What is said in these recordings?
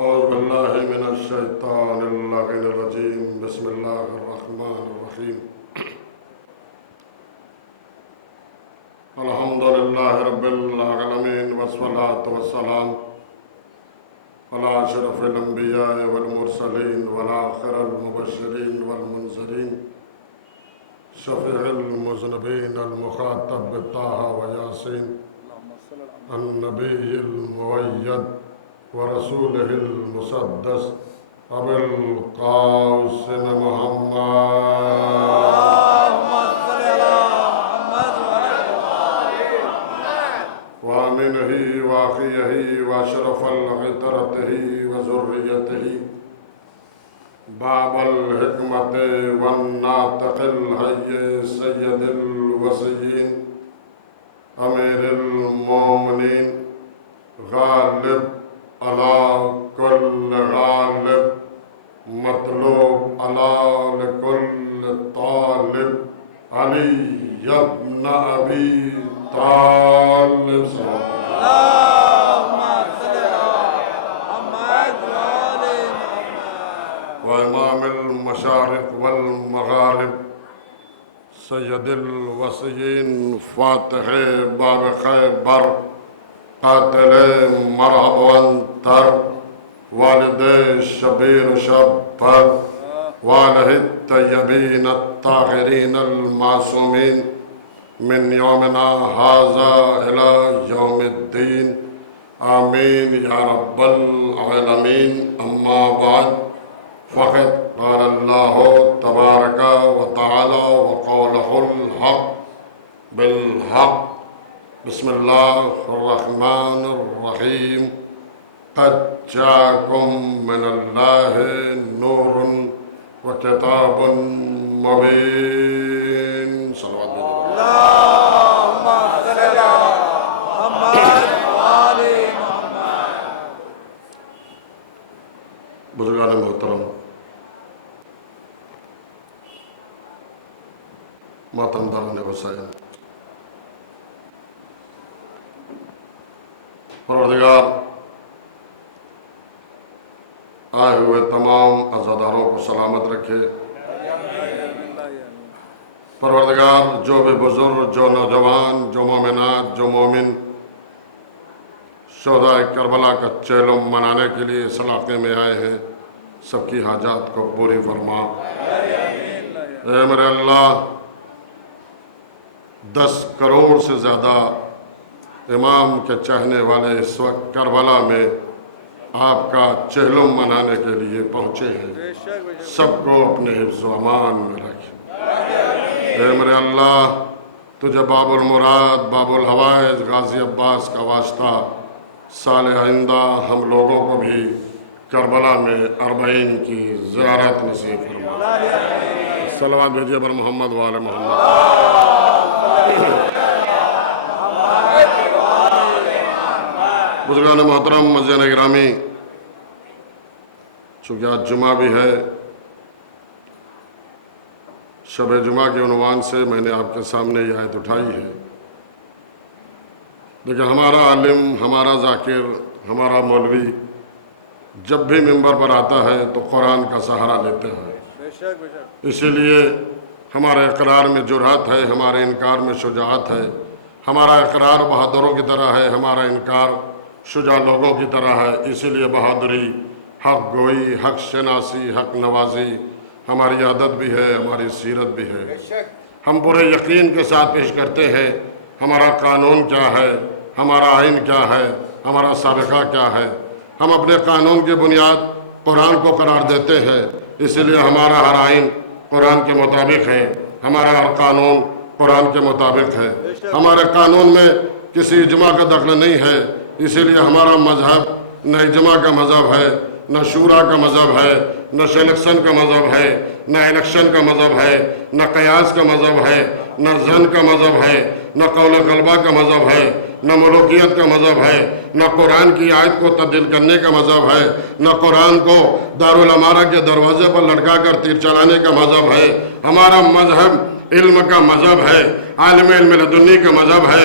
أعوذ بالله من الشيطان اللعين الرجيم. بسم الله الرحمن الرحيم. الحمد لله رب العالمين والصلاة والسلام على أشرف الأنبياء والمرسلين والآخر المبشرين والمنذرين شفيع المذنبين المخاطب بطه وياسين النبي المؤيد ورسوله المسدس أبي القاسم محمد وآمنه وأخيه وأشرف العطرته وذريته باب الحكمة والناطق الحي سيد الوصيين أمير المؤمنين غالب على كل غالب مطلوب على لكل طالب علي ابن أبي طالب اللهم صل على محمد وآل محمد وإمام المشارق والمغارب سيد الوصيين فاتح باب خيبر قاتل مرحب وانتر والد الشبير شبر واله الطيبين الطاهرين المعصومين من يومنا هذا إلى يوم الدين آمين يا رب العالمين. أما بعد فقد قال الله تبارك وتعالى وقوله الحق بالحق. بسم الله الرحمن الرحيم. قد جاءكم من الله نور وكتاب مبين. صلوات اللهم صل على محمد وآل محمد. بزرگان محترم، ماتمداران حسین، پروردگار آئے ہوئے تمام عزاداروں کو سلامت رکھے. پروردگار جو بھی بزرگ، جو نوجوان، جو مومنات، جو مومن شہداء کربلا کا چہلم منانے کے لیے اس علاقے میں آئے ہیں، سب کی حاجات کو پوری فرما. اے میرے اللہ، 10 کروڑ سے زیادہ امام کے چاہنے والے اس وقت کربلا میں آپ کا چہلم منانے کے لیے پہنچے ہیں. سب کو اپنے حفظ و امان میں رکھیں. اے میرے اللہ، تجھے باب المراد، باب الحوائج غازی عباس کا واسطہ سال آئندہ ہم لوگوں کو بھی کربلا میں 40 کی زیارت نصیب فرما. صلوات بھیجیے بر محمد وآل محمد. بزرگان محترم، معززین گرامی، چونکہ آج جمعہ بھی ہے، شب جمعہ کے عنوان سے میں نے آپ کے سامنے یہ آیت اٹھائی ہے. لیکن ہمارا عالم، ہمارا ذاکر، ہمارا مولوی جب بھی ممبر پر آتا ہے تو قرآن کا سہارا لیتے ہیں. اسی لیے ہمارے اقرار میں جرأت ہے، ہمارے انکار میں شجاعت ہے. ہمارا اقرار بہادروں کی طرح ہے، ہمارا انکار شجاع لوگوں کی طرح ہے. اسی لیے بہادری، حق گوئی، حق شناسی، حق نوازی ہماری عادت بھی ہے، ہماری سیرت بھی ہے. ہم پورے یقین کے ساتھ پیش کرتے ہیں ہمارا قانون کیا ہے، ہمارا آئین کیا ہے، ہمارا سابقہ کیا ہے. ہم اپنے قانون کی بنیاد قرآن کو قرار دیتے ہیں. اسی لیے ہمارا ہر آئین قرآن کے مطابق ہے، ہمارا ہر قانون قرآن کے مطابق ہے. ہمارے قانون میں کسی اجماع کا دخل نہیں ہے. اسی لیے ہمارا مذہب نہ اجماع کا مذہب ہے، نہ شورا کا مذہب ہے، نہ سلیکشن کا مذہب ہے، نہ الیکشن کا مذہب ہے، نہ قیاس کا مذہب ہے، نہ ظن کا مذہب ہے، نہ قول غلبہ کا مذہب ہے، نہ ملوکیت کا مذہب ہے، نہ قرآن کی آیت کو تبدیل کرنے کا مذہب ہے، نہ قرآن کو دارالامارہ کے دروازے پر لٹکا کر تیر چلانے کا مذہب ہے. ہمارا مذہب علم کا مذہب ہے، عالم علم لدنی کا مذہب ہے.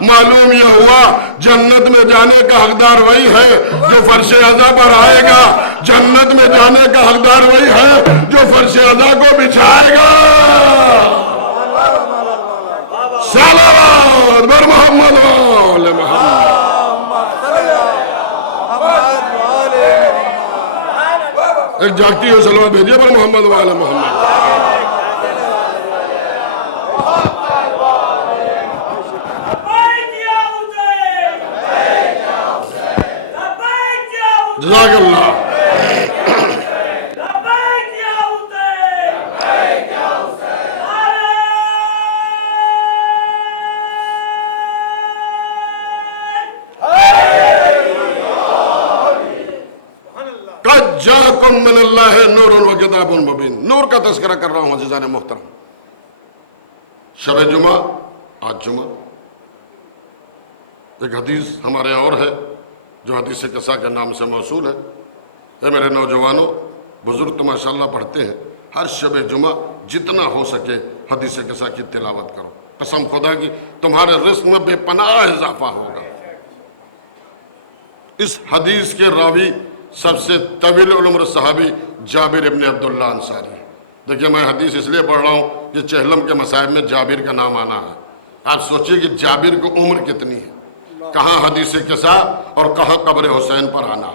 معلوم یہ ہوا جنت میں جانے کا حقدار وہی ہے جو فرش عزا پر آئے گا، جنت میں جانے کا حقدار وہی ہے جو فرش عزا کو بچھائے گا۔ صلوات بر محمد و آل محمد۔ ایک جاگتی ہوئی صلوات بھیجیے پر محمد و آل محمد۔ جزاک اللہ۔ قد جاءکم من اللہ نور و کتاب مبین۔ نور کا تذکرہ کر رہا ہوں عزیزان محترم۔ شب جمعہ، آج جمعہ، ایک حدیث ہمارے اور ہے جو حدیث قصہ کے نام سے موصول ہے۔ اے میرے نوجوانوں، بزرگ تو ماشاءاللہ پڑھتے ہیں، ہر شب جمعہ جتنا ہو سکے حدیث قصہ کی تلاوت کرو، قسم خدا کی تمہارے رزق میں بے پناہ اضافہ ہوگا۔ اس حدیث کے راوی سب سے طویل العمر صحابی جابر ابن عبداللہ انصاری۔ دیکھیے میں حدیث اس لیے پڑھ رہا ہوں کہ چہلم کے مصائب میں جابر کا نام آنا ہے۔ آپ سوچئے کہ جابر کو عمر کتنی ہے، کہاں حدیث قصہ اور کہاں قبر حسین پر آنا۔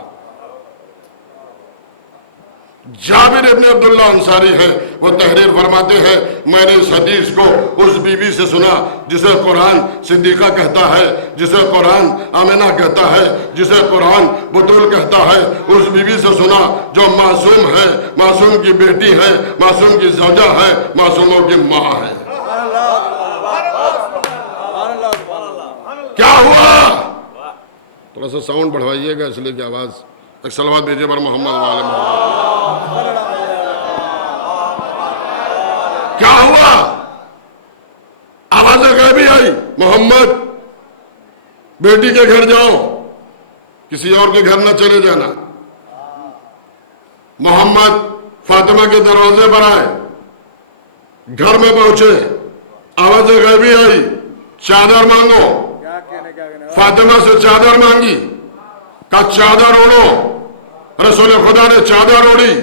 جابر ابن عبداللہ انصاری ہے، وہ تحریر فرماتے ہیں میں نے اس حدیث کو اس بی بی سے سنا جسے قرآن صدیقہ کہتا ہے، جسے قرآن آمنہ کہتا ہے، جسے قرآن بطول کہتا ہے، اس بی بی سے سنا جو معصوم ہے، معصوم کی بیٹی ہے، معصوم کی زوجہ ہے، معصوموں کی ماں ہے۔ کیا ہوا؟ تھوڑا سا ساؤنڈ بڑھوائیے گا اس لیے کہ آواز۔ ایک صلوات بھیجیے پر محمد وعلی محمد۔ کیا ہوا؟ آوازیں غیبی آئی، محمد بیٹی کے گھر جاؤ، کسی اور کے گھر نہ چلے جانا۔ محمد فاطمہ کے دروازے پر آئے، گھر میں پہنچے، آوازیں غیبی آئی، چادر مانگو۔ فاطمہ سے چادر مانگی، کہا چادر اوڑھو۔ رسول خدا نے چادر اوڑھی،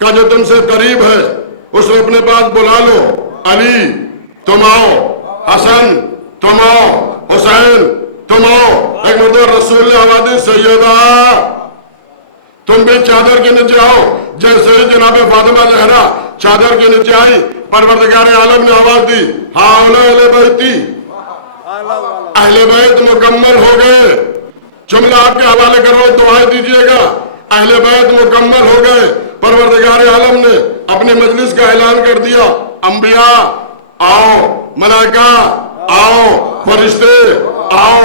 کہا جو تم سے قریب ہے اس کو اپنے پاس بلا لو، علی تم آؤ، حسن تم آؤ، حسین تم آؤ۔ ایک مرتبہ رسول نے آواز دی سیدہ تم بھی چادر کے نیچے آؤ۔ جیسے ہی جناب فاطمہ زہرا چادر کے نیچے آئی، پروردگار عالم نے آواز دی ہاؤلا اہل بیتی، اہل بیت مکمل ہو گئے۔ جملہ آپ کے حوالے کر رہا ہوں، دعائیں دیجئے گا، اہل بیت مکمل ہو گئے۔ پروردگار عالم نے اپنی مجلس کا اعلان کر دیا، انبیاء آؤ، ملائکہ آؤ، فرشتے آؤ۔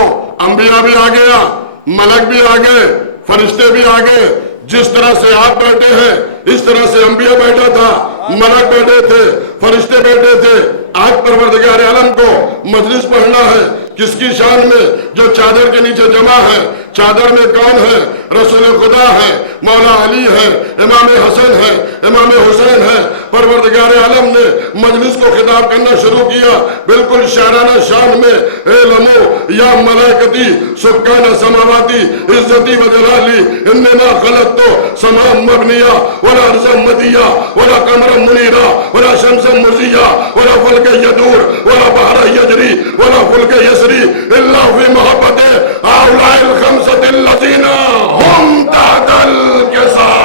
انبیاء بھی آ گیا، ملک بھی آ گئے، فرشتے بھی آ گئے۔ جس طرح سے آپ بیٹھے ہیں اس طرح سے انبیاء بیٹھا تھا، ملک بیٹھے تھے، فرشتے بیٹھے تھے۔ آج پروردگار عالم کو مجلس پڑھنا ہے، کس کی شان میں؟ جو چادر کے نیچے جمع ہے۔ چادر میں کون ہے؟ رسول خدا ہے، مولا علی ہے، امام حسن ہے، امام حسین ہے۔ پروردگار عالم نے مجلس کو خطاب کرنا شروع کیا بالکل شاعرانہ شان میں، اعلموا یا ملائکتی سکان سماواتی عزتی و جلالی انما خلقت سماء مبنیہ ولا ارضا مدیہ ولا قمرا منیرا ولا شمسا مضیہ ولا فلک یدور ولا بحر یجری ولا فلک یسری الا فی محبت هؤلاء الخمسة الذین هم تحت الکساء۔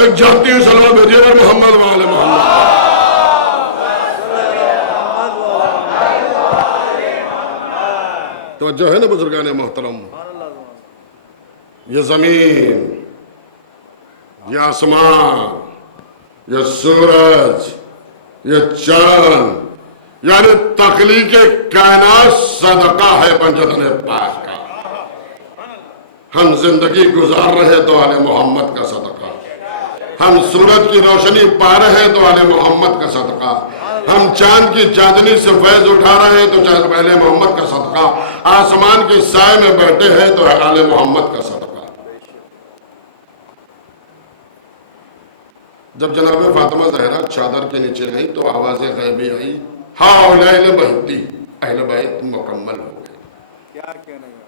ایک جاتی ہوئی صلوات بھیجیے پر محمد وعلی محمد۔ توجہ ہے نا بزرگان محترم؟ یہ زمین، یہ آسمان، یہ سورج، یہ چاند، یعنی تخلیق کائنات صدقہ ہے پنجتن پاک کا۔ ہم زندگی گزار رہے تو آل محمد کا صدقہ، ہم سورج کی روشنی پا رہے تو آل محمد کا صدقہ، ہم چاند کی چاندنی سے فیض اٹھا رہے ہیں تو آل محمد کا صدقہ، آسمان کے سائے میں بیٹھے ہیں تو آل محمد کا صدقہ۔ جب جناب فاطمہ زہرا چادر کے نیچے آئی تو آواز غیبی آئی، ہاؤلائی بہتی، اہل بیت مکمل ہو گئے۔ کیا کہنے کا؟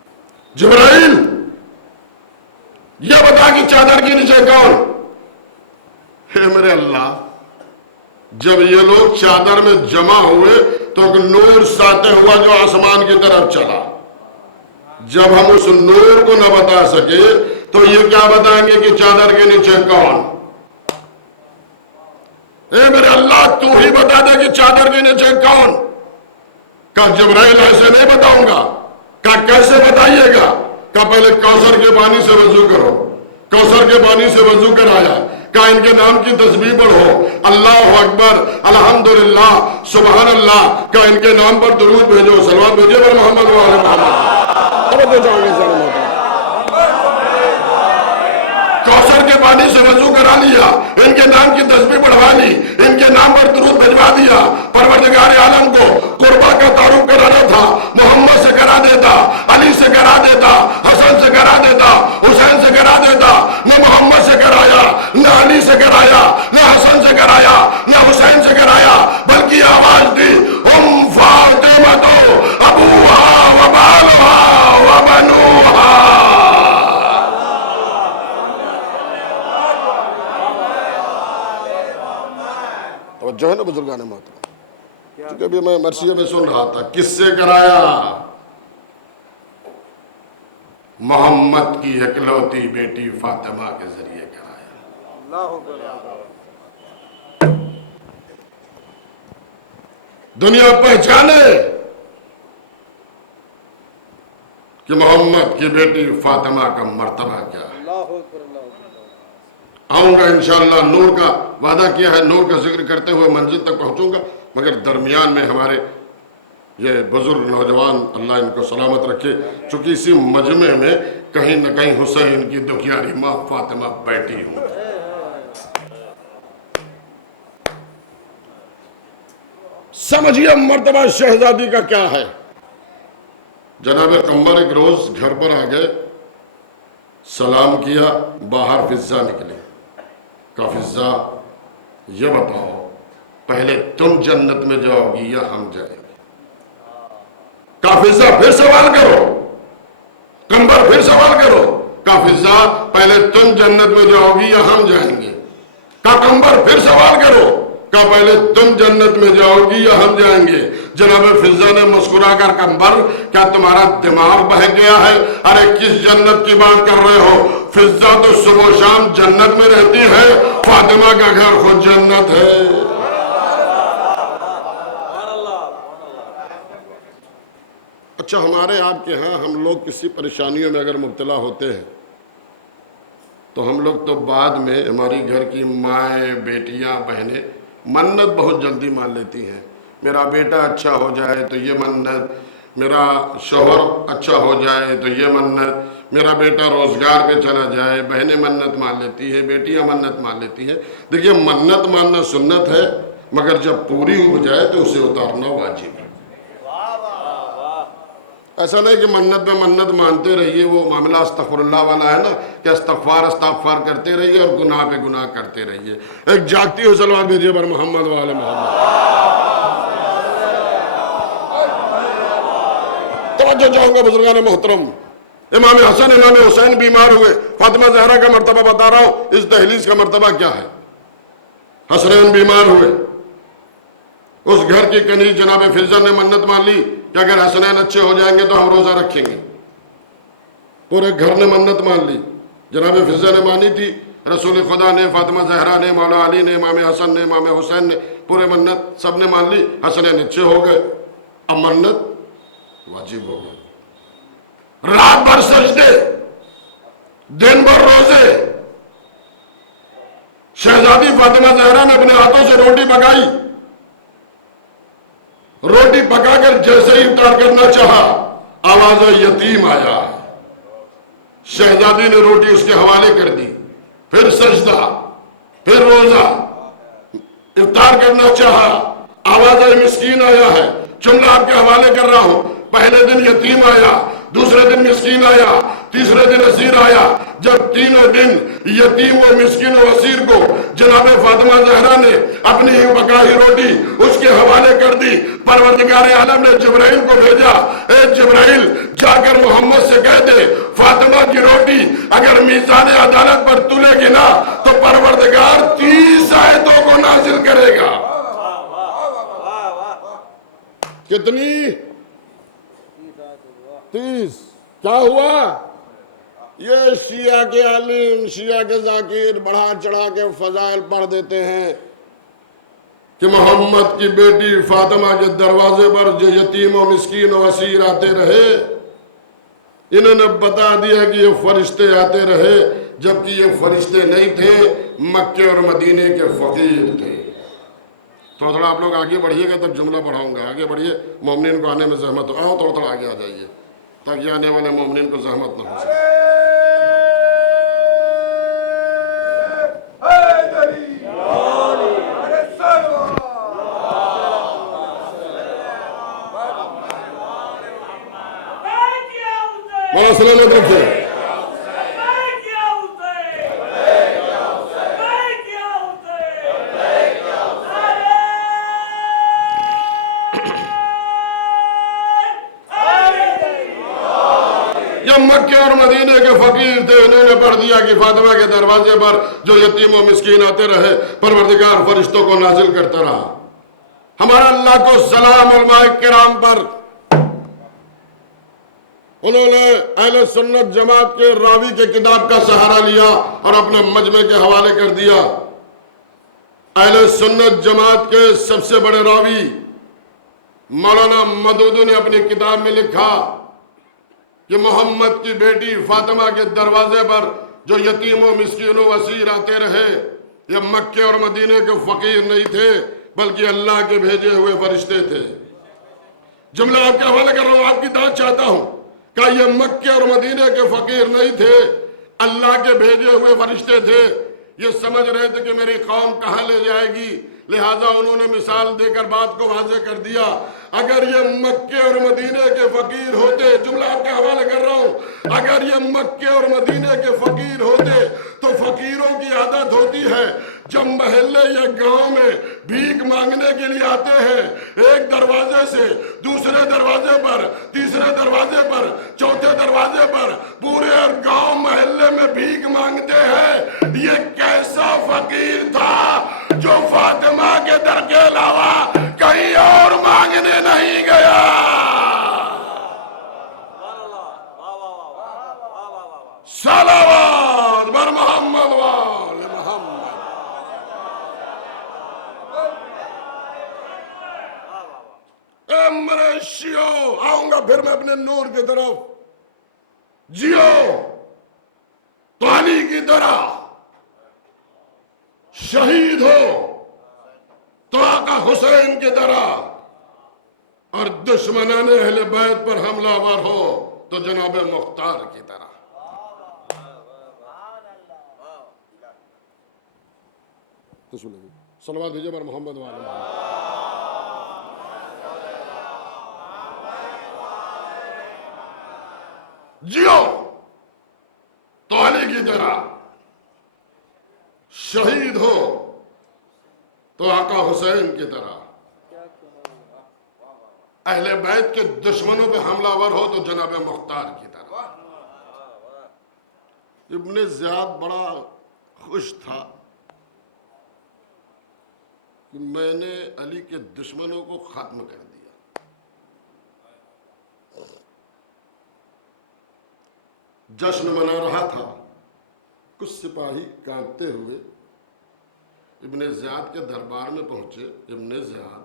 جبرائیل یہ بتا کہ چادر کے نیچے کون؟ اے میرے اللہ، جب یہ لوگ چادر میں جمع ہوئے تو ایک نور ساطع ہوا جو آسمان کی طرف چلا۔ جب ہم اس نور کو نہ بتا سکے تو یہ کیا بتائیں گے کہ چادر کے نیچے کون؟ اے میرے اللہ، تو ہی بتا دے کہ چادر کے نیچے کون؟ کہا جبرائیل ایسے نہیں بتاؤں گا۔ کہا کیسے بتائیے گا؟ کہا پہلے کوثر کے پانی سے وضو کرو۔ کوثر کے پانی سے وضو کرایا۔ کہا ان کے نام کی تسبیح پڑھو، اللہ اکبر، الحمدللہ، سبحان اللہ۔ کہا ان کے نام پر درود بھیجو، صلوات بھیجو پر محمد و آل محمد۔ اب تو جاؤں گے سلام ہوتا۔ کوثر کے پانی سے وضو کرا لیا، ان کے نام کی تسبیح پڑھوا لی، ان کے نام پر درود بھجوا دیا۔ پروردگار عالم کو قربہ کا تعارف کرانا تھا، محمد سے کرا دیتا، علی سے کرا دیتا، حسن سے کرا دیتا، حسین سے کرا دیتا۔ نہ محمد سے کرایا، نہ علی سے کرایا، نہ حسن سے کرایا، نہ حسین سے کرایا، بلکہ آواز دی، ہم فاطمۃ ابوہا و بالہا و بنوہا۔ جو ہے نا بزرگان محترم، کیونکہ ابھی میں مرثیہ میں سن رہا تھا، کس سے کرایا؟ محمد کی اکلوتی بیٹی فاطمہ کے ذریعے کرایا۔ اللہ اکبر۔ دنیا پہچانے کہ محمد کی بیٹی فاطمہ کا مرتبہ کیا ہے۔ اللہ اکبر، اللہ اکبر۔ آؤں گا انشاءاللہ، نور کا وعدہ کیا ہے، نور کا ذکر کرتے ہوئے منزل تک پہنچوں گا، مگر درمیان میں ہمارے یہ بزرگ نوجوان اللہ ان کو سلامت رکھے، چونکہ اسی مجمع میں کہیں نہ کہیں حسین کی دکھیاری ماں فاطمہ بیٹھی ہوں۔ سمجھیے مرتبہ شہزادی کا کیا ہے۔ جناب قمر ایک روز گھر پر آ گئے، سلام کیا، باہر فضا نکلے۔ کہا فضا یہ بتاؤ، پہلے تم جنت میں جاؤ گی یا ہم جائیں گے؟ کہا فضا پھر سوال کرو، قمر پھر سوال کرو۔ کہا فضا پہلے تم جنت میں جاؤ گی یا ہم جائیں گے؟ کہا قمر پھر سوال کرو۔ کہا پہلے تم جنت میں جاؤ گی یا ہم جائیں گے؟ جناب فضا نے مسکرا کر قمر کیا تمہارا دماغ بہہ گیا ہے؟ ارے کس جنت کی بات کر رہے ہو؟ فضا تو صبح و شام جنت میں رہتی ہے، فاطمہ کا گھر خود جنت ہے۔ اچھا ہمارے آپ کے ہاں ہم لوگ کسی پریشانیوں میں اگر مبتلا ہوتے ہیں تو ہم لوگ تو بعد میں ہماری گھر کی مائیں، بیٹیاں، بہنیں منت بہت جلدی مان لیتی ہیں۔ میرا بیٹا اچھا ہو جائے تو یہ منت، میرا شوہر اچھا ہو جائے تو یہ منت، میرا بیٹا روزگار پہ چلا جائے، بہنیں منت مان لیتی ہیں، بیٹیاں منت مان لیتی ہیں۔ دیکھیے منت ماننا سنت ہے، مگر جب پوری ہو جائے تو اسے اتارنا واجب ہے۔ ایسا نہیں کہ منت میں منت مانتے رہیے، وہ معاملہ استغفر اللہ والا ہے نا، کہ استغفار کرتے رہیے اور گناہ پہ گناہ کرتے رہیے۔ ایک جاگتی ہو صلوات بھیجیے پر محمد و آل محمد۔ توجہ چاہوں گا بزرگان محترم، امام حسن امام حسین بیمار ہوئے، فاطمہ زہرا کا مرتبہ بتا رہا ہوں، اس دہلیز کا مرتبہ کیا ہے۔ حسنین بیمار ہوئے، اس گھر کی کنیز جناب فضا نے منت مان لی کہ اگر حسنین اچھے ہو جائیں گے تو ہم روزہ رکھیں گے۔ پورے گھر نے منت مان لی، جناب فضا نے مانی تھی، رسول خدا نے، فاطمہ زہرا نے، مولا علی نے، امام حسن نے، امام حسین نے، پورے منت سب نے مان لی، حسنین اچھے ہو گئے۔ اب منت واجب ہو گئی، رات بھر سجدے، دن بھر روزے۔ شہزادی فاطمہ زہرا نے اپنے ہاتھوں سے روٹی پکائی، روٹی پکا کر جیسے ہی افطار کرنا چاہا، آواز یتیم آیا۔ شہزادی نے روٹی اس کے حوالے کر دی، پھر سجدہ، پھر روزہ، افطار کرنا چاہا، آواز مسکین آیا ہے۔ جملہ آپ کے حوالے کر رہا ہوں، پہلے دن یتیم آیا، دوسرے دن مسکین آیا، تیسرے دن اسیر آیا. جب تینوں دن یتیم و مسکین و اسیر کو جناب فاطمہ زہرا نے اپنی پکائی روٹی اس کے حوالے کر دی, پروردگار عالم نے جبرائیل کو بھیجا, اے جبرائیل جا کر محمد سے کہہ دے فاطمہ کی روٹی اگر میزان عدالت پر تلے گی نا تو پروردگار 30 آیتوں کو نازل کرے گا. کتنی؟ 30. کیا ہوا؟ یہ شیعہ کے عالم, شیعہ کے ذاکر بڑھا چڑھا کے فضائل پڑھ دیتے ہیں کہ محمد کی بیٹی فاطمہ کے دروازے پر جو یتیم و مسکین و اسیر آتے رہے, انہوں نے بتا دیا کہ یہ فرشتے آتے رہے, جبکہ یہ فرشتے نہیں تھے, مکے اور مدینے کے فقیر تھے. تھوڑا آپ لوگ آگے بڑھیے گا تب جملہ پڑھاؤں گا. آگے بڑھیے, مومنین کو آنے میں زحمت ہو. آؤ تھوڑا آگے آ جائیے تاکہ آنے والے مومنین کو زحمت نہ ہو سکے. مولا صلی اللہ علیہ وسلم مکے اور مدینے کے فقیر تھے, انہوں نے پڑھ دیا کہ فاطمہ کے دروازے پر جو یتیم و مسکین آتے رہے پروردگار فرشتوں کو نازل کرتا رہا. ہمارا اللہ کو سلام علماء کرام پر. انہوں نے اہل سنت جماعت کے راوی کے کتاب کا سہارا لیا اور اپنے مجمع کے حوالے کر دیا. اہل سنت جماعت کے سب سے بڑے راوی مولانا مودودی نے اپنی کتاب میں لکھا کہ محمد کی بیٹی فاطمہ کے دروازے پر جو یتیم و مسکین و اسیر آتے رہے یہ مکے اور مدینے کے فقیر نہیں تھے بلکہ اللہ کے بھیجے ہوئے فرشتے تھے. جملہ آپ کے حوالے کر رہا ہوں, آپ کی داد چاہتا ہوں کہ یہ مکے اور مدینے کے فقیر نہیں تھے, اللہ کے بھیجے ہوئے فرشتے تھے. یہ سمجھ رہے تھے کہ میری قوم کہاں لے جائے گی, لہٰذا انہوں نے مثال دے کر بات کو واضح کر دیا. اگر یہ مکے اور مدینے کے فقیر ہوتے, جملہ آپ کے حوالے کر رہا ہوں, اگر یہ مکے اور مدینے کے فقیر ہوتے تو فقیروں کی عادت ہوتی ہے جب محلے یا گاؤں میں بھیک مانگنے کے لیے آتے ہیں, ایک دروازے سے دوسرے دروازے پر, تیسرے دروازے پر, چوتھے دروازے پر پورے گاؤں محلے میں بھیک مانگتے ہیں. یہ کیسا فقیر تھا جو فاطمہ کے در کے علاوہ کہیں اور مانگنے نہیں گیا. صلوات بر محمد وآل محمد. اے میرے شیعو, آؤں گا پھر میں اپنے نور کی طرف. جیو تو علی کی طرح, شہید ہو تو آقا حسین کی طرح, اور دشمنان اہل بیت پر حملہ آور ہو تو جناب مختار کی طرح. صلوات بھیجے بر محمد وآل محمد. جیو تو علی کی طرح, شہید ہو تو آقا حسین کی طرح, اہل بیت کے دشمنوں پہ حملہ آور ہو تو جناب مختار کی طرح. ابن زیاد بڑا خوش تھا کہ میں نے علی کے دشمنوں کو ختم کر دیا. جشن منا رہا تھا, کچھ سپاہی کانپتے ہوئے ابن زیاد کے دربار میں پہنچے. ابن زیاد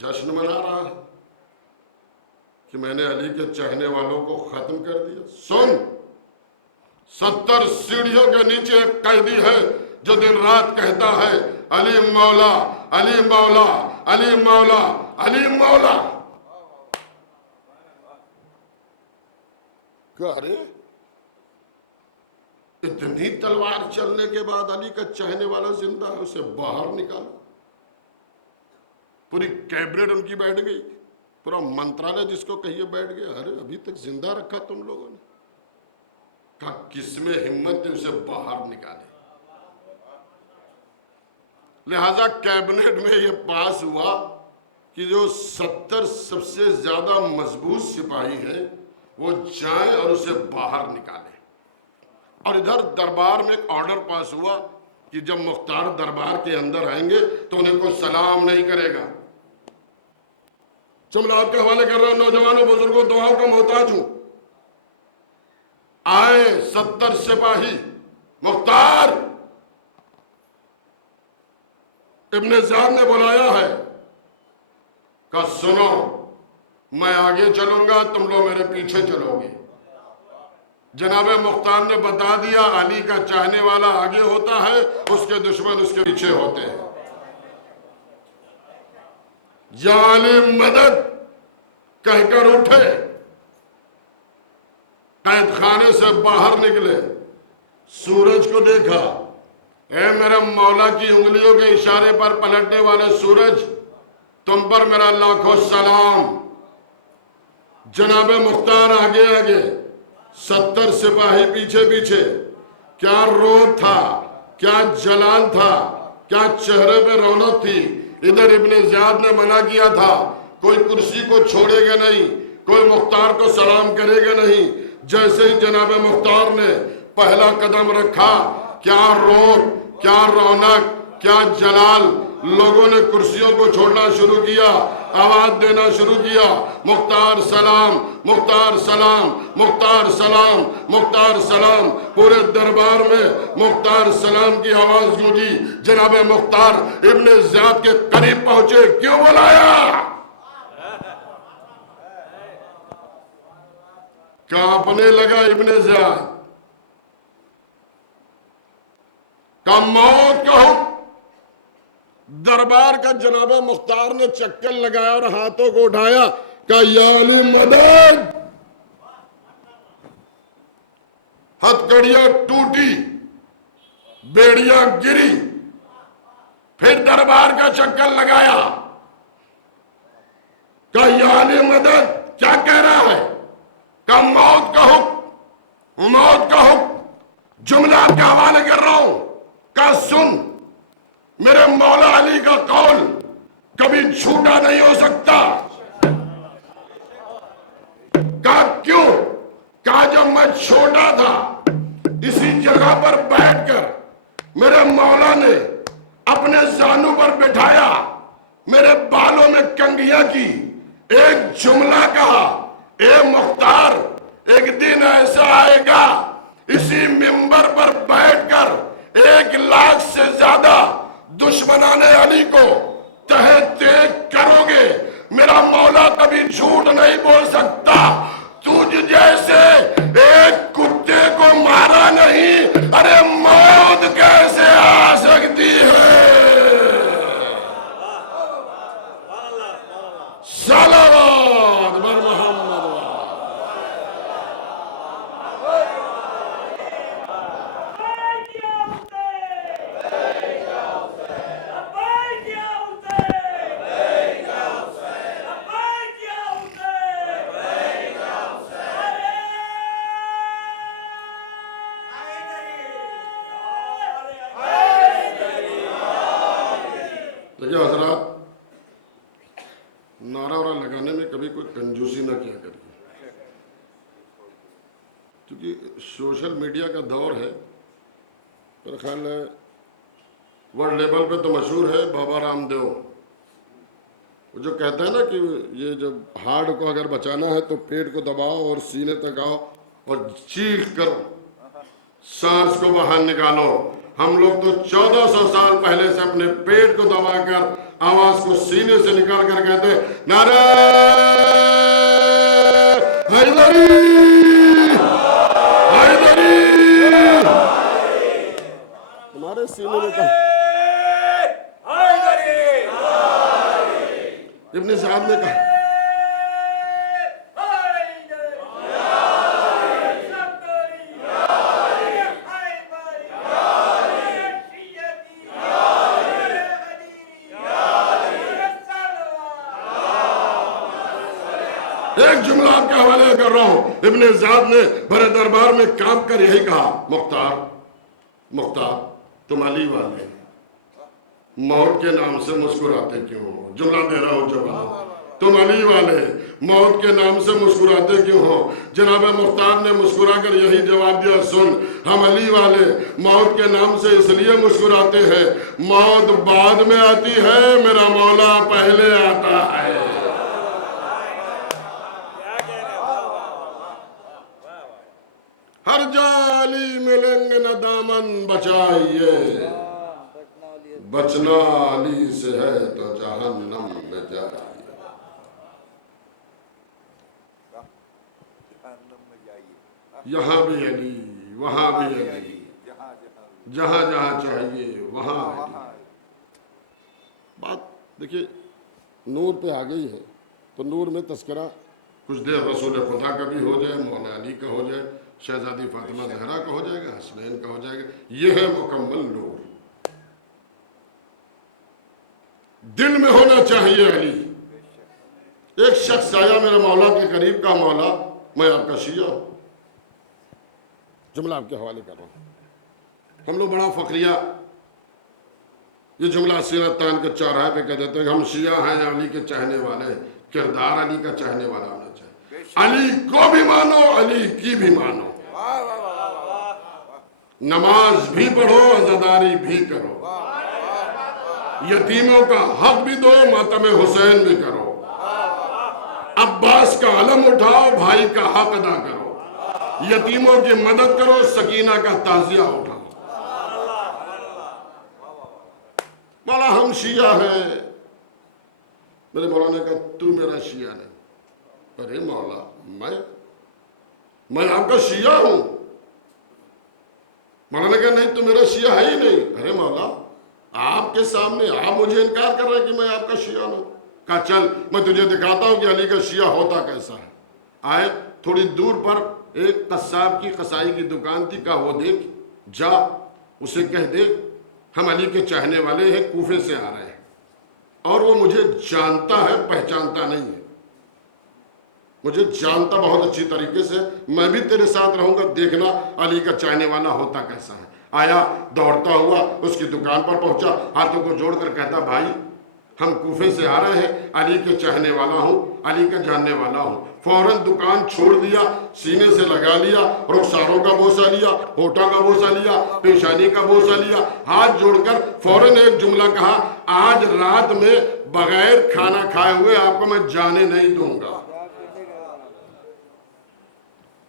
جشن منا رہا ہے کہ میں نے علی کے چاہنے والوں کو ختم کر دیا. سن, 70 سیڑھیوں کے نیچے ایک قیدی ہے جو دن رات کہتا ہے علی مولا, علی مولا, علی مولا, علی مولا. کہہ رہے اتنی تلوار چلنے کے بعد علی کا چاہنے والا زندہ ہے, اسے باہر نکالا. پوری کیبنٹ ان کی بیٹھ گئی, پورا منترالے جس کو کہیے بیٹھ گیا. ارے ابھی تک زندہ رکھا تم لوگوں نے. کہ کس میں ہمت نے اسے باہر نکالے. لہذا کیبنٹ میں یہ پاس ہوا کہ جو 70 سب سے زیادہ مضبوط سپاہی ہیں وہ جائیں اور اسے باہر نکالیں. اور ادھر دربار میں ایک آرڈر پاس ہوا کہ جب مختار دربار کے اندر آئیں گے تو انہیں کوئی سلام نہیں کرے گا. جملات کے حوالے کر رہا ہوں. نوجوانوں بزرگوں دعاؤں کا محتاج ہوں. آئے 70 سپاہی. مختار ابن زیاد نے بلایا ہے کہ سنو میں آگے چلوں گا تم لوگ میرے پیچھے چلو گے. جناب مختار نے بتا دیا علی کا چاہنے والا آگے ہوتا ہے اس کے دشمن اس کے پیچھے ہوتے ہیں. یا علی مدد کہہ کر اٹھے, قید خانے سے باہر نکلے, سورج کو دیکھا. اے میرے مولا کی انگلیوں کے اشارے پر پلٹنے والے سورج, تم پر میرا لاکھوں سلام. جناب مختار آگے آگے, 70 سپاہی پیچھے پیچھے. کیا روب تھا, کیا جلال تھا, کیا چہرے پہ رونق تھی. ادھر ابن زیاد نے منع کیا تھا کوئی کرسی کو چھوڑے گا نہیں, کوئی مختار کو سلام کرے گا نہیں. جیسے ہی جناب مختار نے پہلا قدم رکھا, کیا روب, کیا رونق, کیا جلال. لوگوں نے کرسیوں کو چھوڑنا شروع کیا, آواز دینا شروع کیا, مختار سلام, مختار سلام, مختار سلام, مختار سلام. پورے دربار میں مختار سلام کی آواز گونجی. جناب مختار ابن زیاد کے قریب پہنچے. کیوں بلایا؟ کانپنے لگا ابن زیاد کا موت کا حکم. دربار کا جناب مختار نے چکر لگایا اور ہاتھوں کو اٹھایا کہ یا علی مدد. ہتھکڑیاں ٹوٹی, بیڑیاں گری. پھر دربار کا چکر لگایا کہ یا علی مدد. کیا کہہ رہا ہے؟ کہ موت کا حکم, موت کا حکم. جملہ کے حوالے کر رہا ہوں کہ سن, میرے مولا علی کا قول کبھی جھوٹا نہیں ہو سکتا. کہا کیوں؟ کہا جب میں چھوٹا تھا اسی جگہ پر بیٹھ کر میرے مولا نے اپنے زانوں پر بٹھایا, میرے بالوں میں کنگھیاں کی, ایک جملہ کہا, اے مختار ایک دن ایسا آئے گا اسی منبر پر بیٹھ کر 1,00,000 سے زیادہ دشمنان علی کو تہہ تیگ کرو گے. میرا مولا کبھی جھوٹ نہیں بول سکتا. تجھ جیسے ایک کتے کو مارا نہیں, ارے موت کیسے آ سکتی ہے؟ صلوات بر محمد. دیکھیں حضرات, نعرہ وعرہ لگانے میں کبھی کوئی کنجوسی نہ کیا کریے, کیونکہ سوشل میڈیا کا دور ہے. میرا خیال ہے ورلڈ لیول پہ تو مشہور ہے بابا رام دیو, وہ جو کہتا ہے نا کہ یہ جب ہارٹ کو اگر بچانا ہے تو پیٹ کو دباؤ اور سینے تک آؤ اور چیخ کر سانس کو باہر نکالو. ہم لوگ تو 1400 سال پہلے سے اپنے پیٹ کو دبا کر آواز کو سینے سے نکال کر کہتے ہیں نعرہ حیدری, حیدری. ہمارے سینے میں کہا ابن زیاد نے کہا ایک جملہ آپ کے حوالے کر رہا ہوں، ابن زیاد نے بڑے دربار میں کام کر یہی کہا، مختار تم علی والے موت کے نام سے مسکراتے کیوں ہو؟ جملہ دے رہا ہوں جواب، تم علی والے موت کے نام سے مسکراتے کیوں ہو؟ جناب مختار نے مسکرا کر یہی جواب دیا، سن، ہم علی والے موت کے نام سے اس لیے مسکراتے ہیں، موت بعد میں آتی ہے، میرا مولا پہلے آتا ہے۔ ہر جالی ملیں گے نہ دامن بچائیے، بچنا علی سے ہے تو جہنم میں جائیے۔ یہاں بھی علی، وہاں بھی علی، جہاں جہاں چاہیے وہاں علی۔ بات دیکھیے نور پہ آ گئی ہے تو نور میں تذکرہ کچھ دیر رسول خدا کا بھی ہو جائے، مولا علی کا ہو جائے، شہزادی فاطمہ زہرا کا ہو جائے گا، حسنین کا ہو جائے گا، یہ ہے مکمل نور۔ دل میں ہونا چاہیے علی۔ ایک شخص آیا میرے مولا کے قریب کا، مولا میں آپ کا شیعہ ہوں، جملہ آپ کے حوالے کر رہا ہوں۔ ہم لوگ بڑا فخریہ یہ جملہ سینہ تان کے چوراہے پہ کہہ دیتے ہیں کہ ہم شیعہ ہیں، علی کے چاہنے والے ہیں، کردار علی کا چاہنے والا ہونا چاہیے، علی کو بھی مانو، علی کی بھی مانو، نماز بھی پڑھو، عزاداری بھی کرو، یتیموں کا حق بھی دو، ماتم حسین بھی کرو، عباس کا علم اٹھاؤ، بھائی کا حق ادا کرو، یتیموں کی مدد کرو، سکینہ کا تعزیہ اٹھاؤ۔ مولا ہم شیعہ ہیں، میرے مولا نے کہا تو میرا شیعہ نہیں۔ ارے مولا میں آپ کا شیعہ ہوں۔ مولا نے کہا نہیں تو میرا شیعہ ہے ہی نہیں۔ ارے مولا آپ کے سامنے آپ مجھے انکار کر رہے ہیں کہ میں آپ کا شیعہ ہوں۔ کہا چل میں تجھے دکھاتا ہوں کہ علی کا شیعہ ہوتا کیسا ہے۔ آئے تھوڑی دور پر ایک قصاب کی قصائی کی دکان تھی، کہا وہ دیکھ جا اسے کہہ دے ہم علی کے چاہنے والے ہیں، کوفے سے آ رہے ہیں، اور وہ مجھے جانتا ہے پہچانتا نہیں ہے، مجھے جانتا بہت اچھی طریقے سے، میں بھی تیرے ساتھ رہوں گا، دیکھنا علی کا چاہنے والا ہوتا کیسا ہے۔ آیا دوڑتا ہوا اس کی دکان پر پہنچا، ہاتھوں کو جوڑ کر کہتا بھائی ہم کوفے سے آ رہے ہیں، علی کے چاہنے والا ہوں، علی کا جاننے والا ہوں۔ فوراً دکان چھوڑ دیا، سینے سے لگا لیا، رخساروں کا بوسہ لیا، ہونٹوں کا بوسہ لیا، پیشانی کا بوسہ لیا، ہاتھ جوڑ کر فوراً ایک جملہ کہا، آج رات میں بغیر کھانا کھائے ہوئے آپ کو میں جانے نہیں دوں گا۔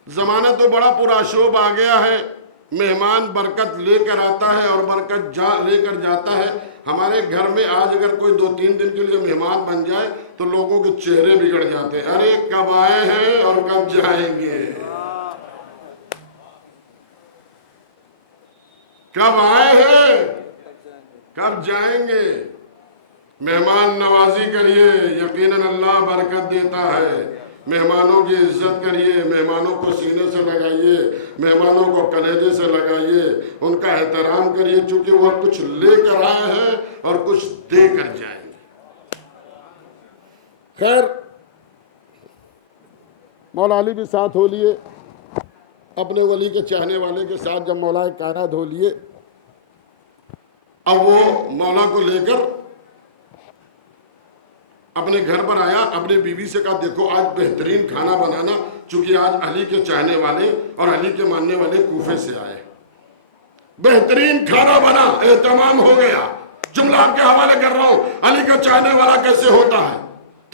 زمانہ تو بڑا پرآشوب آ گیا ہے، مہمان برکت لے کر آتا ہے اور برکت لے کر جاتا ہے۔ ہمارے گھر میں آج اگر کوئی 2-3 دن کے لیے مہمان بن جائے تو لوگوں کے چہرے بگڑ جاتے ہیں، ارے کب آئے ہیں اور کب جائیں گے، کب آئے ہیں کب جائیں گے۔ مہمان نوازی کریے، یقیناً اللہ برکت دیتا ہے۔ مہمانوں کی عزت کریے، مہمانوں کو سینے سے لگائیے، مہمانوں کو کلیجے سے لگائیے، ان کا احترام کریے، چونکہ وہ کچھ لے کر آئے ہیں اور کچھ دے کر جائیں گے۔ خیر مولا علی بھی ساتھ ہو لیے، اپنے ولی کے چاہنے والے کے ساتھ جب مولا کائنات ہو لیے، اب وہ مولا کو لے کر اپنے گھر پر آیا، اپنی بیوی سے کہا دیکھو آج بہترین کھانا بنانا، چونکہ آج علی کے چاہنے والے اور علی کے ماننے والے کوفے سے آئے، بہترین کھانا بنا، اہتمام ہو گیا۔ جملہ آپ کے حوالے کر رہا ہوں، علی کا چاہنے والا کیسے ہوتا ہے۔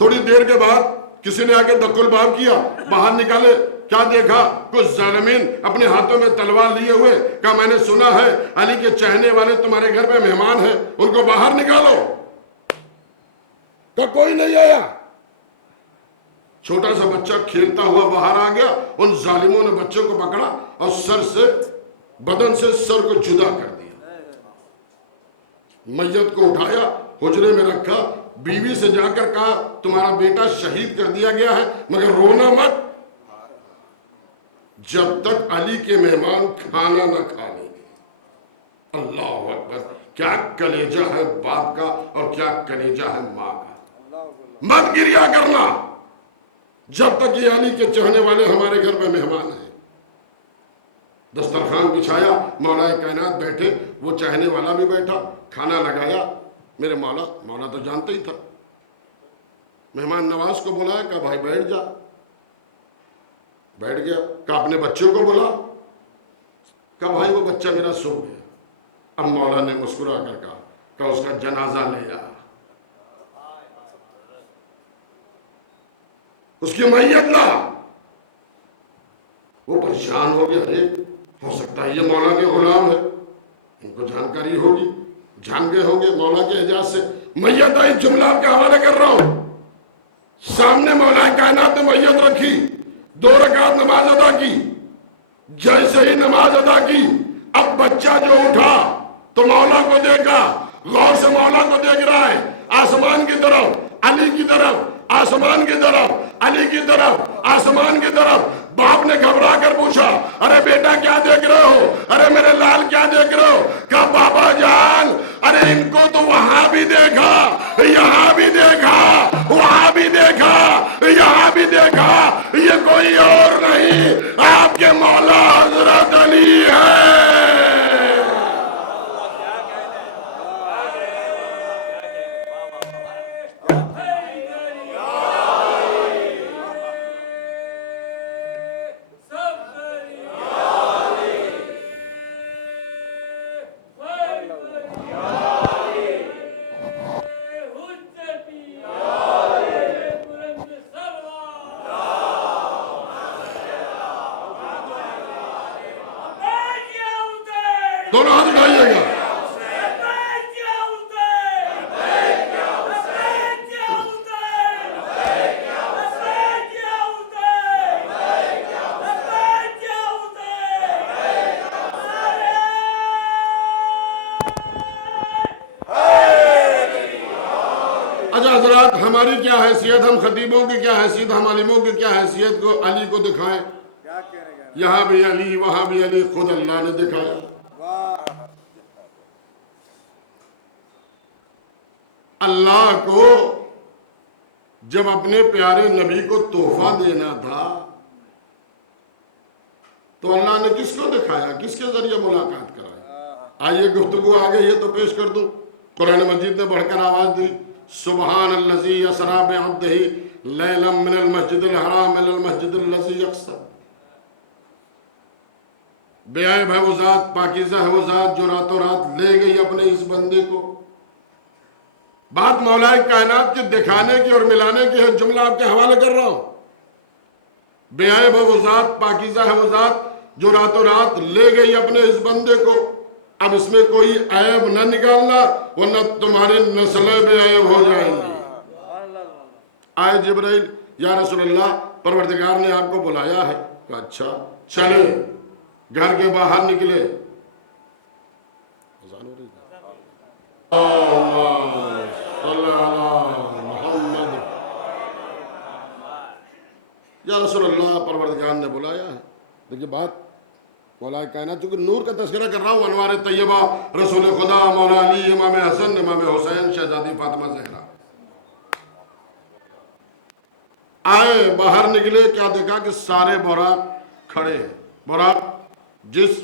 تھوڑی دیر کے بعد کسی نے آگے دق الباب کیا، باہر نکالے، کیا دیکھا؟ کچھ ظالمین اپنے ہاتھوں میں تلوار لیے ہوئے، کہا میں نے سنا ہے علی کے چاہنے والے تمہارے گھر پہ مہمان ہیں، ان کو باہر نکالو۔ کہ کوئی نہیں آیا۔ چھوٹا سا بچہ کھیلتا ہوا باہر آ گیا، ان ظالموں نے بچے کو پکڑا اور سر سے بدن سے سر کو جدا کر دیا، میت کو اٹھایا، حجرے میں رکھا، بیوی سے جا کر کہا تمہارا بیٹا شہید کر دیا گیا ہے مگر رونا مت، جب تک علی کے مہمان کھانا نہ کھا لیں گے۔ اللہ اکبر، کیا کلیجہ ہے باپ کا اور کیا کلیجہ ہے ماں کا۔ مت گریا کرنا، جب تک یہ علی کے چاہنے والے ہمارے گھر میں مہمان ہیں، دسترخوان بچھایا، مولا کائنات بیٹھے، وہ چاہنے والا بھی بیٹھا، کھانا لگایا، میرے مولا تو جانتے ہی تھا، مہمان نواز کو بلایا، کہا بھائی بیٹھ جا، بیٹھ گیا، کہا اپنے بچوں کو بلا، کہا بھائی وہ بچہ میرا سو گیا۔ اب مولا نے مسکرا کر کہا اس کا جنازہ لے آ، اس کی میت لا۔ وہ پریشان ہو گیا، ارے ہو سکتا ہے یہ مولا کے غلام ہے، ان کو جانکاری ہوگی، جان گئے ہوں گے مولا کے اجازت سے۔ میت آئی، جملہ آپ کے حوالے کر رہا ہوں، سامنے مولا کائنات نے میت رکھی، 2 رکعت نماز ادا کی، جیسے ہی نماز ادا کی اب بچہ جو اٹھا تو مولا کو دیکھا، غور سے مولا کو دیکھ رہا ہے، آسمان کی طرف، علی کی طرف، آسمان کی طرف، علی کی طرف، آسمان کی طرف۔ باپ نے گھبرا کر پوچھا، ارے بیٹا کیا دیکھ رہے ہو؟ ارے میرے لال کیا دیکھ رہے ہو؟ کہا بابا جان ارے ان کو تو وہاں بھی دیکھا، یہاں بھی دیکھا، وہاں بھی دیکھا، یہاں بھی دیکھا، یہ کوئی اور نہیں آپ کے مولا حضرت علی ہے۔ دونوں ہاتھ اٹھائیے گا۔ اچھا حضرات، ہماری کیا حیثیت، ہم خطیبوں کی کیا حیثیت، ہم عالموں کی کیا حیثیت کو علی کو دکھائیں؟ یہاں بھی علی، وہاں بھی علی، خود اللہ نے دکھایا۔ اللہ کو جب اپنے پیارے نبی کو تحفہ دینا تھا تو اللہ نے کس کو دکھایا، کس کے ذریعے ملاقات کرایا؟ آئیے گفتگو آگے یہ تو پیش کر دوں۔ قرآن مجید نے بڑھ کر آواز دی، سبحان الذی اسری بعبدہ لیلا من المسجد الحرام الی المسجد الذی اقصی۔ بے عیب ہے وہ ذات، پاکیزہ ہے وہ ذات جو راتوں رات لے گئی اپنے اس بندے کو۔ بات مولا کائنات کے دکھانے کی اور ملانے کی ہے، جملہ آپ کے حوالے کر رہا ہوں۔ بے عیب ہے وہ ذات، پاکیزہ ہے وہ ذات جو راتوں رات لے گئی اپنے اس بندے کو۔ اب اس میں کوئی عیب نہ نکالنا ورنہ تمہاری نسلیں بے عیب ہو جائیں گی۔ آئے جبرائیل، یا رسول اللہ پروردگار نے آپ کو بلایا ہے، کہا اچھا چلے، گھر کے باہر نکلے۔ محمد یا رسول اللہ پروردگار نے بلایا ہے۔ دیکھیے بات مولا کائنات، چونکہ نور کا تذکرہ کر رہا ہوں، انوار طیبہ، رسول خدا، مولا علی، امام حسن، امام حسین، شہزادی فاطمہ زہرا آئے، باہر نکلے، کیا دیکھا کہ سارے براق کھڑے ہیں۔ براق جس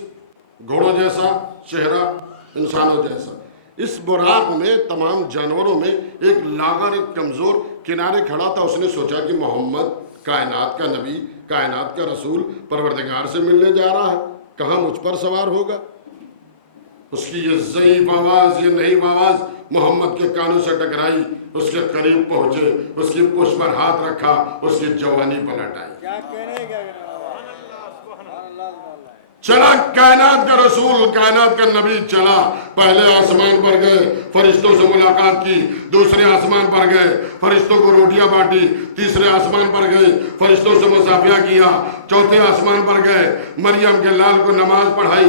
گھوڑوں جیسا، چہرہ انسانوں جیسا۔ اس براق میں تمام جانوروں میں ایک لاغر، ایک کمزور کنارے کھڑا تھا۔ اس نے سوچا کہ محمد کائنات کا نبی، کائنات کا رسول پروردگار سے ملنے جا رہا ہے، کہاں مجھ پر سوار ہوگا؟ اس کی یہ ضعیف آواز، یہ نحیف آواز محمد کے کانوں سے ٹکرائی، اس کے قریب پہنچے، اس کی پشت پر ہاتھ رکھا، اس کی جوانی پلٹ آئی۔ کیا کہنے گا؟ چلا کائنات کا رسول، کائنات کا نبی چلا، پہلے آسمان پر گئے، فرشتوں سے ملاقات کی، دوسرے آسمان پر گئے، فرشتوں کو روٹیاں بانٹی، تیسرے آسمان پر گئے، فرشتوں سے مصافحہ کیا، چوتھے آسمان پر گئے، مریم کے لال کو نماز پڑھائی،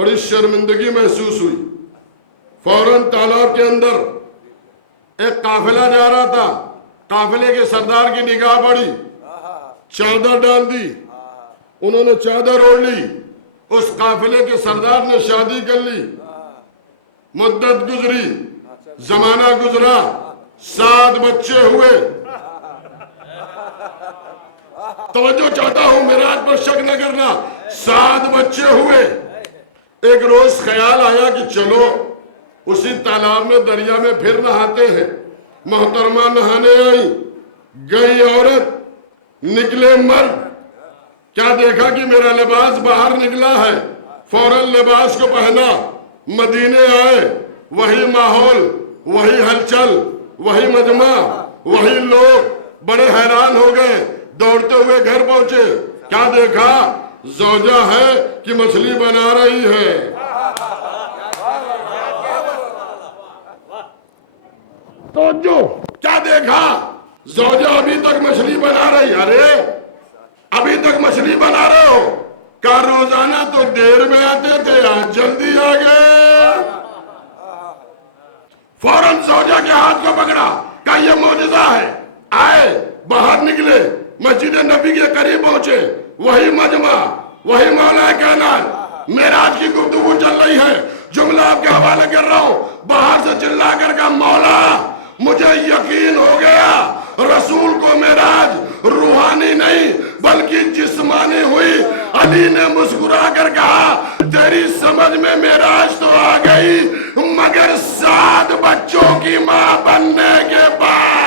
بڑی شرمندگی محسوس ہوئی. فوراً تالاب کے اندر ایک قافلہ جا رہا تھا. قافلے کے سردار کی نگاہ پڑی, چادر ڈال دی. انہوں نے چادر اوڑھ لی. اس قافلے کے سردار نے شادی کر لی. مدت گزری, زمانہ گزرا, 7 بچے ہوئے. توجہ چاہتا ہوں, معراج پر شک نہ کرنا. 7 بچے ہوئے. ایک روز خیال آیا کہ چلو اسی تالاب میں دریا میں پھر نہاتے ہیں. محترمہ نہانے آئی. گئی عورت, نکلے مرد. کیا دیکھا کہ میرا لباس باہر نکلا ہے, فوراً لباس کو پہنا. مدینے آئے, وہی ماحول, وہی ہلچل, وہی مجمع, وہی لوگ. بڑے حیران ہو گئے. دوڑتے ہوئے گھر پہنچے. کیا دیکھا؟ زوجہ ہے کہ مچھلی بنا رہی ہے. توجہ, کیا دیکھا؟ زوجہ ابھی تک مچھلی بنا رہی. ارے ابھی تک مچھلی بنا رہے ہو؟ کہا روزانہ تو دیر میں آتے تھے, آج جلدی آ گئے. فوراً زوجہ کے ہاتھ کو پکڑا, کہا یہ معجزہ ہے. آئے, باہر نکلے, مسجد نبی کے قریب پہنچے. وہی مجمع, وہی مولا کائنات. معراج کی گفتگو چل رہی ہے. جملہ آپ کے حوالے کر رہا ہوں. باہر سے چلا کر کہا مولا مجھے یقین ہو گیا رسول کو معراج روحانی نہیں بلکہ جسمانی ہوئی. علی نے مسکرا کر کہا تیری سمجھ میں معراج تو آ گئی, مگر 7 بچوں کی ماں بننے کے بعد.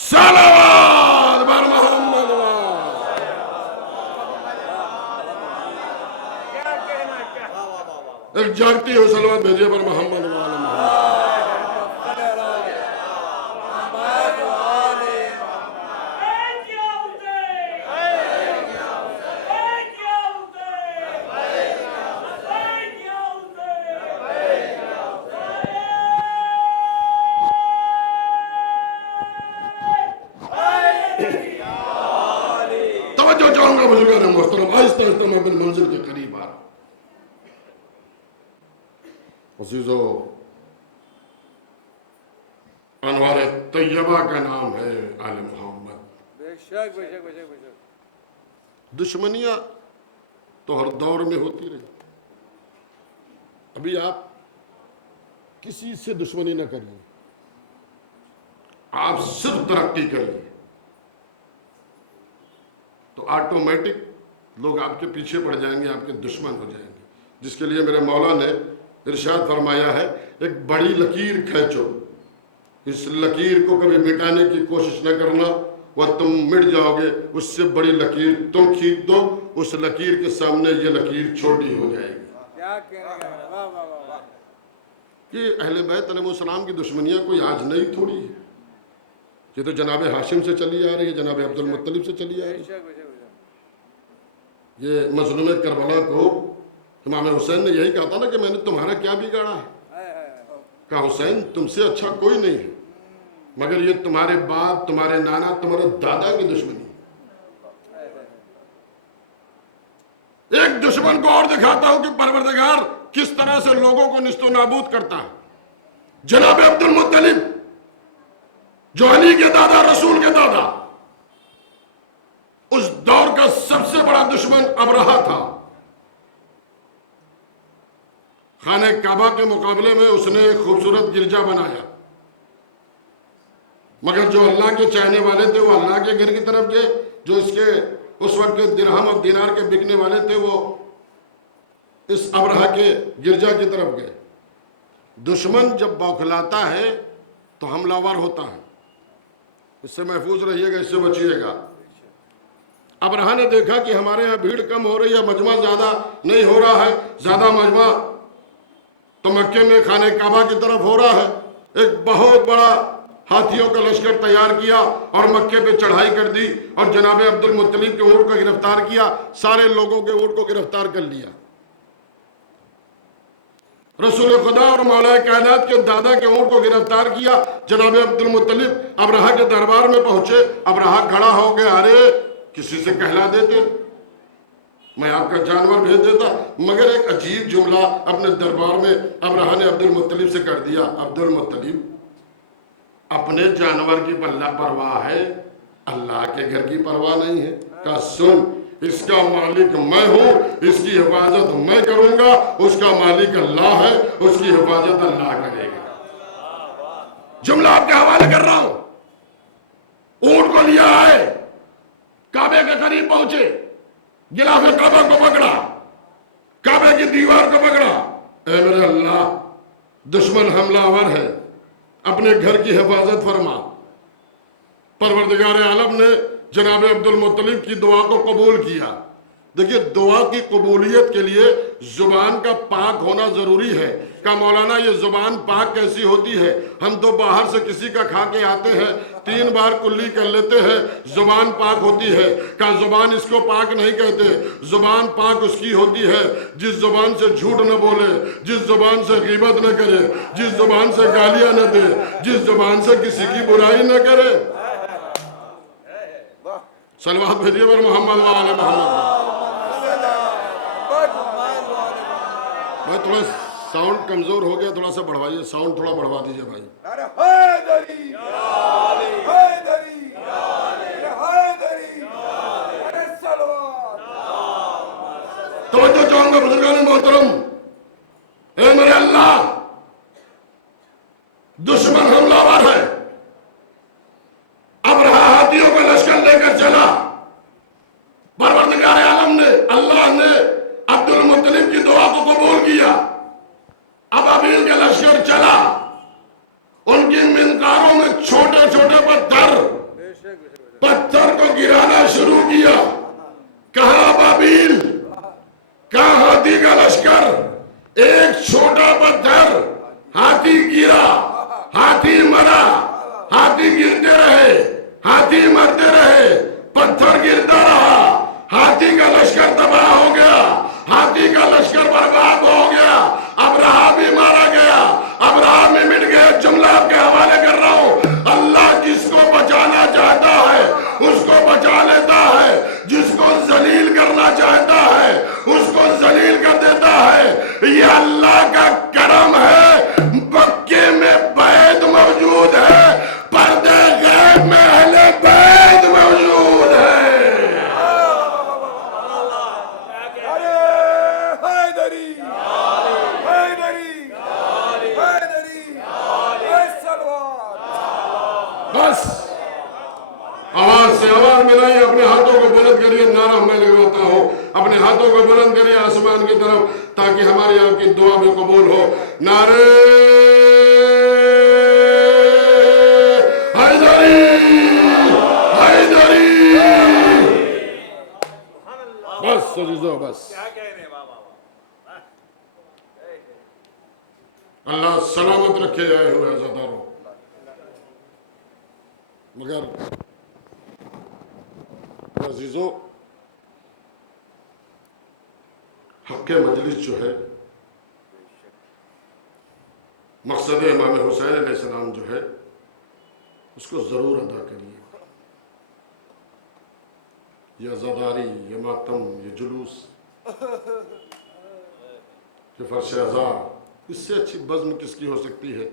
صلوات بر محمد. ایک جاگتی ہو صلوات بھیجے پر محمد والا محمد. توجہ چاہوں گا بزرگان محترم, آہستہ آہستہ میں اپنی منزل کے قریب آ رہا ہوں. عزیزو, انوار طیبہ کا نام ہے آل محمد. بے شک بے شک بے شک بے شک. دشمنیاں تو ہر دور میں ہوتی رہی. ابھی آپ کسی سے دشمنی نہ کریے, آپ صرف ترقی کریے تو آٹومیٹک لوگ آپ کے پیچھے پڑ جائیں گے, آپ کے دشمن ہو جائیں گے. جس کے لیے میرے مولا نے ارشاد فرمایا ہے ایک بڑی لکیر کھینچو, اس لکیر کو کبھی مٹانے کی کوشش نہ کرنا, وہ تم مٹ جاؤ گے. اس سے بڑی لکیر تم کھینچ دو, اس لکیر کے سامنے یہ لکیر چھوٹی ہو جائے گی. کیا کہنے کا ہے, واہ واہ واہ. کہ اہل بیت علیہ السلام کی دشمنیاں کوئی آج نہیں تھوڑی ہے. یہ تو جناب ہاشم سے چلی آ رہی ہے, جناب عبد المطلب سے چلی آ رہی ہے. یہ مظلوم کربلا کو امام حسین نے یہی کہا تھا نا کہ میں نے تمہارا کیا بگاڑا ہے. کہا حسین تم سے اچھا کوئی نہیں ہے, مگر یہ تمہارے باپ, تمہارے نانا, تمہارے دادا کی دشمنی. ایک دشمن کو اور دکھاتا ہوں کہ پروردگار کس طرح سے لوگوں کو نیست و نابود کرتا ہے. جناب عبد المطلب جو علی کے دادا, رسول کے دادا, اس دور کا سب سے بڑا دشمن ابرہہ تھا. خانہ کعبہ کے مقابلے میں اس نے ایک خوبصورت گرجا بنایا, مگر جو اللہ کے چاہنے والے تھے وہ اللہ کے گھر کی طرف گئے, جو اس کے اس وقت کے درہم اور دینار کے بکنے والے تھے وہ اس ابرہہ کے گرجا کی طرف گئے. دشمن جب بوکھلاتا ہے تو حملہ آور ہوتا ہے. اس سے محفوظ رہیے گا, اس سے بچیے گا. ابرہہ نے دیکھا کہ ہمارے یہاں بھیڑ کم ہو رہی ہے, مجمع زیادہ نہیں ہو رہا ہے, زیادہ مجمع تو مکے میں خانہ کعبہ کی طرف ہو رہا ہے. ایک بہت بڑا ہاتھیوں کا لشکر تیار کیا اور مکے پہ چڑھائی کر دی اور جناب عبد المطلب کے اونٹ کو گرفتار کیا, سارے لوگوں کے اونٹ کو گرفتار کر لیا. رسول خدا اور مولا کائنات کے دادا کے اونٹ کو گرفتار کیا. جناب عبد المطلب ابرہہ کے دربار میں پہنچے. ابرہہ کھڑا ہو گیا, ارے کسی سے کہلا دیتے, میں آپ کا جانور بھیج دیتا. مگر ایک عجیب جملہ اپنے دربار میں ابرہہ نے عبد المطلب سے کر دیا. عبد المطلب اپنے جانور کی پرواہ ہے, اللہ کے گھر کی پرواہ نہیں ہے. کہا سن, اس کا مالک میں ہوں, اس کی حفاظت میں کروں گا, اس کا مالک اللہ ہے, اس کی حفاظت اللہ کرے گا. جملہ آپ کے حوالے کر رہا ہوں. اونٹ کو لیا آئے, کعبے کے قریب پہنچے, غلاف کعبہ کو پکڑا, کعبے کی دیوار کو پکڑا. اے میرے اللہ, دشمن حملہ آور ہے, اپنے گھر کی حفاظت فرما. پروردگار عالم نے جناب عبد المطلب کی دعا کو قبول کیا. دیکھیے, دعا کی قبولیت کے لیے زبان کا پاک ہونا ضروری ہے. کہا مولانا یہ زبان پاک کیسی ہوتی ہے؟ ہم تو باہر سے کسی کا کھا کے آتے ہیں, 3 بار کلی کر لیتے ہیں, زبان پاک ہوتی ہے. کہا زبان اس کو پاک نہیں کہتے, زبان پاک اس کی ہوتی ہے جس زبان سے جھوٹ نہ بولے, جس زبان سے غیبت نہ کرے, جس زبان سے گالیاں نہ دے, جس زبان سے کسی کی برائی نہ کرے. صلوات بھیجیے پر محمد وآل محمد. بھائی تھوڑا ساؤنڈ کمزور ہو گیا, تھوڑا سا بڑھوائیے, ساؤنڈ تھوڑا بڑھوا دیجیے بھائی. توجہ چاہوں گا بزرگان محترم. اے میرے اللہ, دشمن حملہ آور ہے, ابرہہ ہاتھیوں کا لشکر لے کر چلا. پروردگار عالم نے, اللہ نے عبد المطلب کی دعا کو قبول کیا. ابابیل کا لشکر چلا, ان کی منقاروں میں چھوٹے چھوٹے پتھر کو گرانا شروع کیا. کہاں ابابیل, کہاں ہاتھی کا لشکر, ایک چھوٹا پتھر, ہاتھی گرا, ہاتھی مرا, ہاتھی گرتے رہے, ہاتھی مرتے رہے, پتھر گرتا رہا, ہاتھی کا لشکر تباہ ہو گیا, ہاتھی کا لشکر برباد ہو گیا. ابرہہ بھی مارا گیا, ابرہہ بھی مٹ گیا. جملہ آپ کے حوالے کر رہا ہوں. اللہ جس کو بچانا چاہتا ہے اس کو بچا لیتا ہے, جس کو ذلیل کرنا چاہتا ہے اس کو ذلیل کر دیتا ہے. یہ اللہ کا کرم ہے. مکے میں بیت موجود ہے, پردے غیب میں اہل بیت موجود ہے. بس آواز سے آواز ملائیے, اپنے ہاتھوں کو بلند کریے, نعرہ میں لگواتا ہوں. اپنے ہاتھوں کو بلند کریے آسمان کی طرف تاکہ ہماری آپ کی دعا بھی قبول ہو. نعرے حیدری, حیدری. بس عزیزو بس. اللہ سلامت رکھے آئے ہوئے عزاداروں. مگر عزیزو, حق مجلس جو ہے, مقصد امام حسین علیہ السلام جو ہے, اس کو ضرور ادا کریے. یہ عزاداری, یہ ماتم, یہ جلوس, یہ فرش ازاں, اس سے اچھی بزم کس کی ہو سکتی ہے؟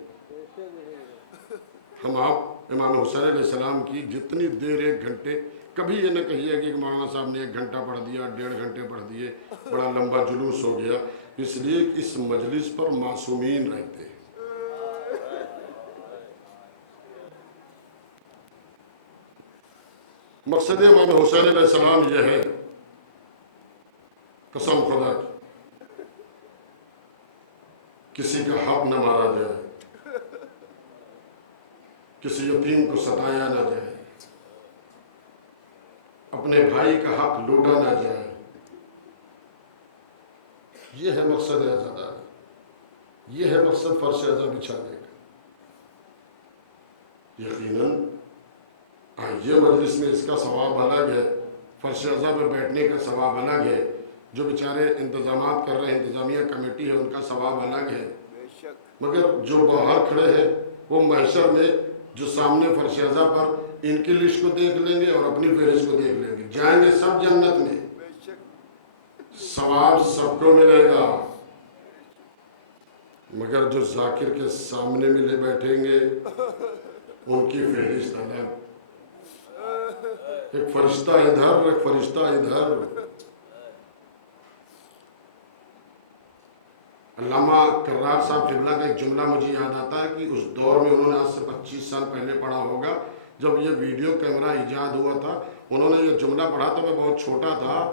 ہم آپ امام حسین علیہ السلام کی جتنی دیر, 1 گھنٹے, کبھی یہ نہ کہیے کہ مولانا صاحب نے 1 گھنٹہ پڑھ دیا, 1.5 گھنٹے پڑھ دیے, بڑا لمبا جلوس ہو گیا. اس لیے اس مجلس پر معصومین رہتے ہیں. مقصد امام حسین علیہ السلام یہ ہے, قسم خدا کی, کسی کا حق نہ مارا جائے, کسی یتیم کو ستایا نہ جائے, اپنے بھائی کا حق لوٹا نہ جائے. یہ ہے مقصد عزاداری, یہ ہے مقصد فرش ازاں بچھانے کا. یقیناً یہ مجلس میں اس کا ثواب الگ ہے, فرش ازاں پہ بیٹھنے کا ثواب الگ ہے, جو بیچارے انتظامات کر رہے ہیں, انتظامیہ کمیٹی ہے, ان کا ثواب الگ ہے. مگر جو باہر کھڑے ہیں وہ محشر میں جو سامنے فرش ازاں پر ان کی لسٹ کو دیکھ لیں گے اور اپنی فہرست کو دیکھ لیں گے, جائیں گے سب جنت میں. ثواب سب کو ملے گا، مگر جو ذاکر کے سامنے ملے بیٹھیں گے ان کی فہرست الگ، ایک فرشتہ ادھر ایک فرشتہ ادھر۔ علامہ کرار صاحب قبلہ کا ایک جملہ مجھے یاد آتا ہے کہ اس دور میں انہوں نے آج سے 25 سال پہلے پڑھا ہوگا، جب یہ ویڈیو کیمرہ ایجاد ہوا تھا، انہوں نے یہ جملہ پڑھا تو میں بہت چھوٹا تھا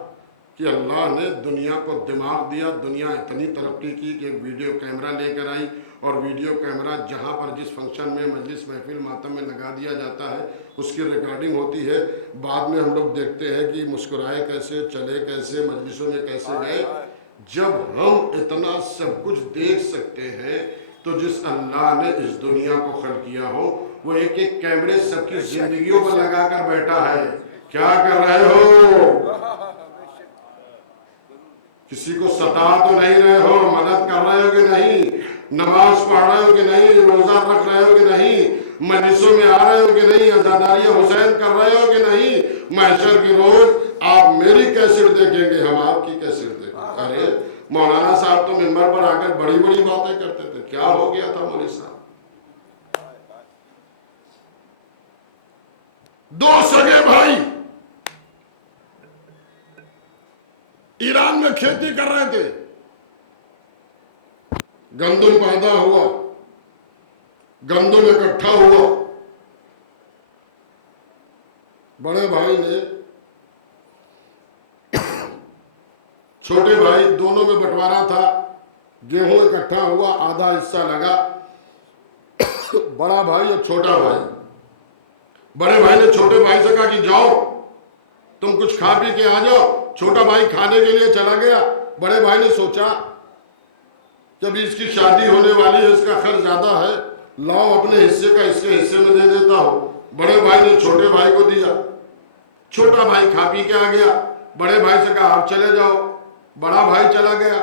کہ اللہ نے دنیا کو دماغ دیا، دنیا اتنی ترقی کی کہ ایک ویڈیو کیمرہ لے کر آئی، اور ویڈیو کیمرہ جہاں پر جس فنکشن میں مجلس محفل ماتم میں لگا دیا جاتا ہے اس کی ریکارڈنگ ہوتی ہے، بعد میں ہم لوگ دیکھتے ہیں کہ مسکرائے کیسے، چلے کیسے، مجلسوں میں کیسے گئے۔ جب ہم اتنا سب کچھ دیکھ سکتے ہیں تو جس اللہ نے اس دنیا کو خلق کیا ہو وہ ایک ایک کیمرے سب کی زندگیوں پر لگا کر بیٹھا ہے۔ کیا کر رہے ہو؟ کسی کو ستا تو نہیں رہے ہو؟ مدد کر رہے ہو کہ نہیں؟ نماز پڑھ رہے ہو کہ نہیں؟ روزہ رکھ رہے ہو کہ نہیں؟ مجلسوں میں آ رہے ہو کہ نہیں؟ عزاداری حسین کر رہے ہو کہ نہیں؟ محشر کی روز آپ میری کیسٹ دیکھیں گے، ہم آپ کی کیسٹ دیکھیں گے۔ ارے مولانا صاحب تو منبر پر آ کر بڑی بڑی باتیں کرتے تھے، کیا ہو گیا تھا مولوی صاحب؟ دو سگے بھائی ایران میں کھیتی کر رہے تھے، گندم پیدا ہوا، گندم اکٹھا ہوا، بڑے بھائی نے چھوٹے بھائی دونوں میں بٹوارا تھا، گیہوں اکٹھا ہوا، آدھا حصہ لگا بڑا بھائی اور چھوٹا بھائی۔ بڑے بھائی نے چھوٹے بھائی سے کہا کہ جاؤ تم کچھ کھا پی کے آ جاؤ۔ چھوٹا بھائی کھانے کے لیے چلا گیا۔ بڑے بھائی نے سوچا کہ ابھی اس کی شادی ہونے والی ہے، اس کا خرچ زیادہ ہے، لاؤ اپنے حصے کا اس کے حصے میں دے دیتا ہوں۔ بڑے بھائی نے چھوٹے بھائی کو دیا، چھوٹا بھائی کھا پی کے آ گیا۔ بڑے بھائی سے کہا آپ چلے جاؤ۔ بڑا بھائی چلا گیا۔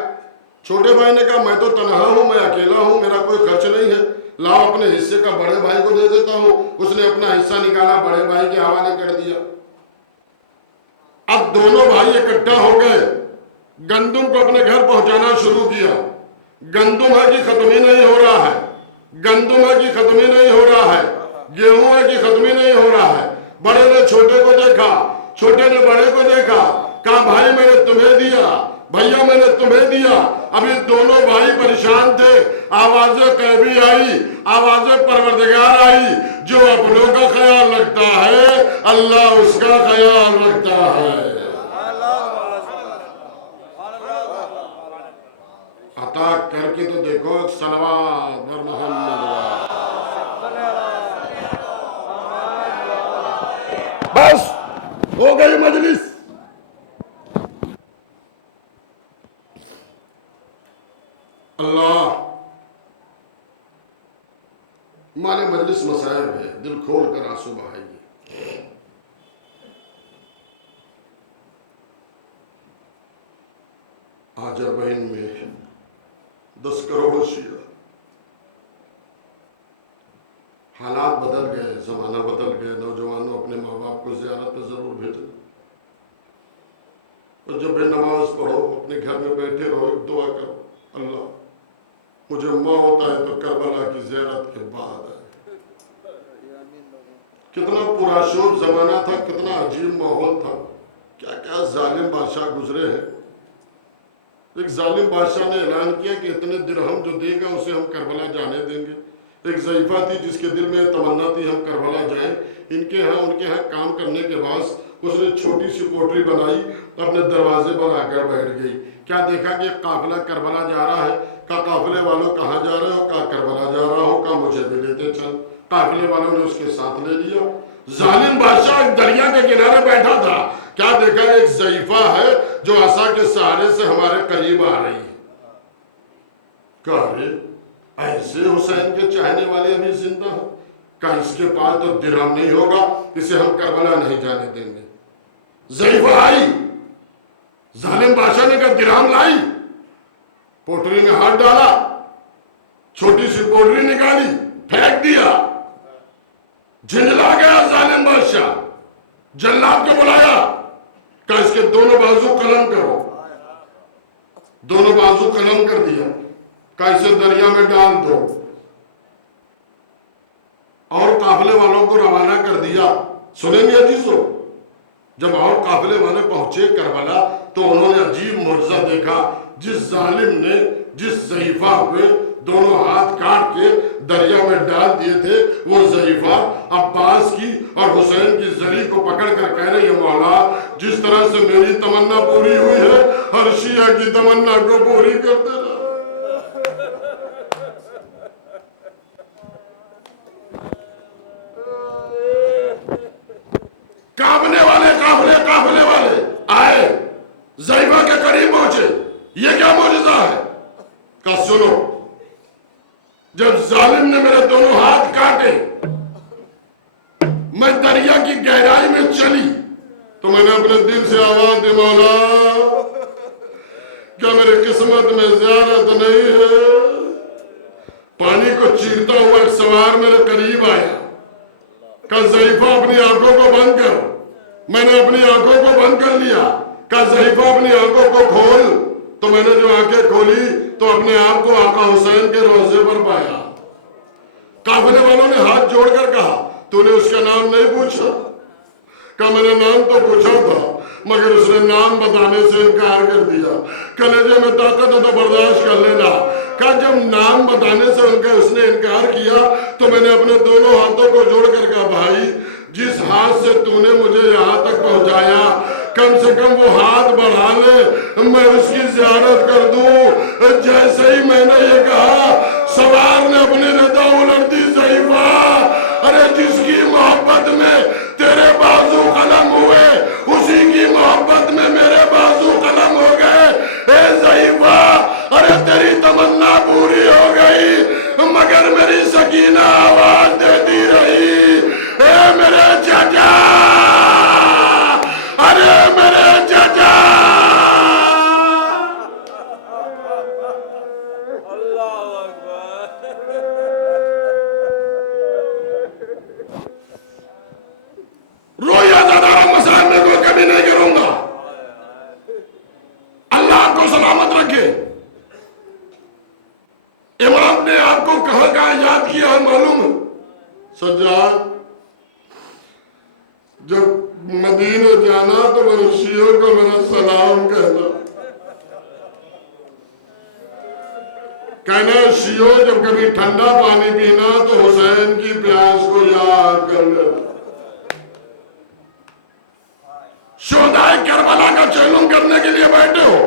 چھوٹے بھائی نے کہا میں تو تنہا ہوں، میں اکیلا ہوں، میرا کوئی خرچ نہیں ہے، لاؤ اپنے حصے کا بڑے بھائی کو دے دیتا ہوں۔ اس نے اپنا حصہ نکالا، بڑے بھائی کے حوالے کر دیا۔ اب دونوں بھائی اکٹھا ہو گئے، گندم کو اپنے گھر پہنچانا شروع کیا۔ گندم ہے کہ ختم ہی نہیں ہو رہا ہے، گندم ہے کہ ختم ہی نہیں ہو رہا ہے، گیہوں ہے کہ ختم ہی نہیں ہو رہا ہے۔ بڑے نے چھوٹے کو دیکھا، چھوٹے نے بڑے کو دیکھا، کہا بھائی میں نے تمہیں دیا، بھیا میں نے تمہیں دیا۔ ابھی دونوں بھائی پریشان تھے، آواز قیبی آئی، آواز پروردگار آئی، جو اپنوں کا خیال رکھتا ہے اللہ اس کا خیال رکھتا ہے۔ عطا کر کے تو دیکھو، صلوات بر محمد۔ بس ہو گئی مجلس۔ اللہ مانے مجلس مسائب ہے، دل کھول کر آنسو بہائیے۔ آذربائیجان میں 10 کروڑ شیعہ، حالات بدل گئے، زمانہ بدل گئے، نوجوانوں اپنے ماں باپ کو زیارت پہ ضرور بھیجیں، اور جب بھی نماز پڑھو اپنے گھر میں بیٹھے رہو، ایک دعا کرو، اللہ مجھے موت آئے تو کربلا کی زیارت کے بعد آئے۔ کتنا پراشوب زمانہ تھا، کتنا عجیب ماحول تھا، کیا کیا ظالم بادشاہ گزرے ہیں۔ ایک ظالم بادشاہ نے اعلان کیا کہ اتنے درہم جو دے گا اسے ہم کربلا جانے دیں گے۔ ایک ضعیفہ تھی جس کے دل میں تمنا تھی ہم کربلا جائیں۔ ان کے ہاں کام کرنے کے بعد اس نے چھوٹی سی کوٹری بنائی، اپنے دروازے پر آ کر بیٹھ گئی۔ کیا دیکھا کہ قافلہ کربلا جا رہا ہے، کہا قافلے والوں کہاں جا رہے ہو؟ کہا کربلا جا رہا ہوں۔ کہا مجھے بھی لیتے چل۔ قافلے والوں نے اس کے ساتھ لے لیا۔ ظالم بادشاہ ایک دریا کے کنارے بیٹھا تھا، کیا دیکھا ایک ضعیفہ ہے جو عصا کے سہارے سے ہمارے قریب آ رہی ہے۔ کہا ایسے حسین کے چاہنے والے ابھی زندہ ہیں؟ کہا اس کے پاس تو درہم نہیں ہوگا، اسے ہم کربلا نہیں جانے دیں گے۔ ضعیفہ آئی، ظالم بادشاہ نے کہا درہم لائی، پوٹری میں ہاتھ ڈالا، چھوٹی سی پوٹری نکالی، پھینک دیا۔ جھنجلا گیا ظالم بادشاہ، جلاد کو بلایا، کہا اس کے دونوں بازو قلم کرو۔ دونوں بازو قلم کر دیا، کہا اسے دریا میں ڈال دو، اور قافلے والوں کو روانہ کر دیا۔ سنیں گے عزیزو، جب اور قافلے والے پہنچے کربلا تو انہوں نے عجیب معجزہ دیکھا۔ جس ظالم نے جس ضعیفہ ہوئے دونوں ہاتھ کاٹ کے دریا میں ڈال دیے تھے، وہ ضعیفہ عباس کی اور حسین کی زری کو پکڑ کر کہہ رہے ہیں مولا جس طرح سے میری تمنا پوری ہوئی ہے ہر شیعہ کی تمنا کو پوری کر دینا۔ قافلے والے آئے، ضعیفہ کے قریب پہنچے، یہ کیا معجزہ ہے؟ کہا سنو، جب ظالم نے میرے دونوں ہاتھ کاٹے، میں دریا کی گہرائی میں چلی تو میں نے اپنے دل سے آواز دی مولا کیا میرے قسمت میں زیارت نہیں ہے؟ پانی کو چیرتا ہوا ایک سوار میرے قریب آیا، کہا ضعیفہ اپنی آنکھوں کو بند کر۔ میں نے اپنی آنکھوں کو بند کر لیا، کہا ضعیفہ اپنی آنکھوں کو کھول، تو میں نے جو آنکھیں کھولی تو اپنے آپ کو آقا حسین کے روضے پر پایا۔ قافلے والوں نے ہاتھ جوڑ کر کہا تو نے اس کا نام نہیں پوچھا؟ کہا میں نے نام تو پوچھا تھا مگر اس نے نام بتانے سے انکار کر دیا۔ کلیجے میں طاقت ہے تو برداشت کر لینا۔ کہا جب نام بتانے سے اس نے انکار کیا تو میں نے اپنے دونوں ہاتھوں کو جوڑ کر کہا بھائی جس ہاتھ سے تو نے مجھے یہاں تک پہنچایا کم سے کم وہ ہاتھ بڑھا لے، میں اس کی زیارت کر دوں۔ جیسے ہی میں نے یہ کہا سوار نے اپنی ردا الٹ دی ضعیفہ، ارے جس کی محبت میں تیرے بازو قلم ہوئے اسی کی محبت میں میرے بازو قلم ہو گئے۔ اے ضعیفہ ارے تیری تمنا پوری ہو گئی مگر میری سکینہ آواز دیتی رہی اے میرے چچا، ارے میرے چچا۔ اللہ اکبر۔ رویا زدہ مسائل میں کوئی کبھی نہیں کروں گا، اللہ آپ کو سلامت رکھے۔ امام نے آپ کو کہاں یاد کیا ہے معلوم ہے؟ سجاد جب مدینہ جانا تو میرے شیعوں کو میرا سلام کہنا شیعوں جب کبھی ٹھنڈا پانی پینا تو حسین کی پیاس کو یاد کر لینا۔ شہدائے کربلا کا چیلنج کرنے کے لیے بیٹھے ہو،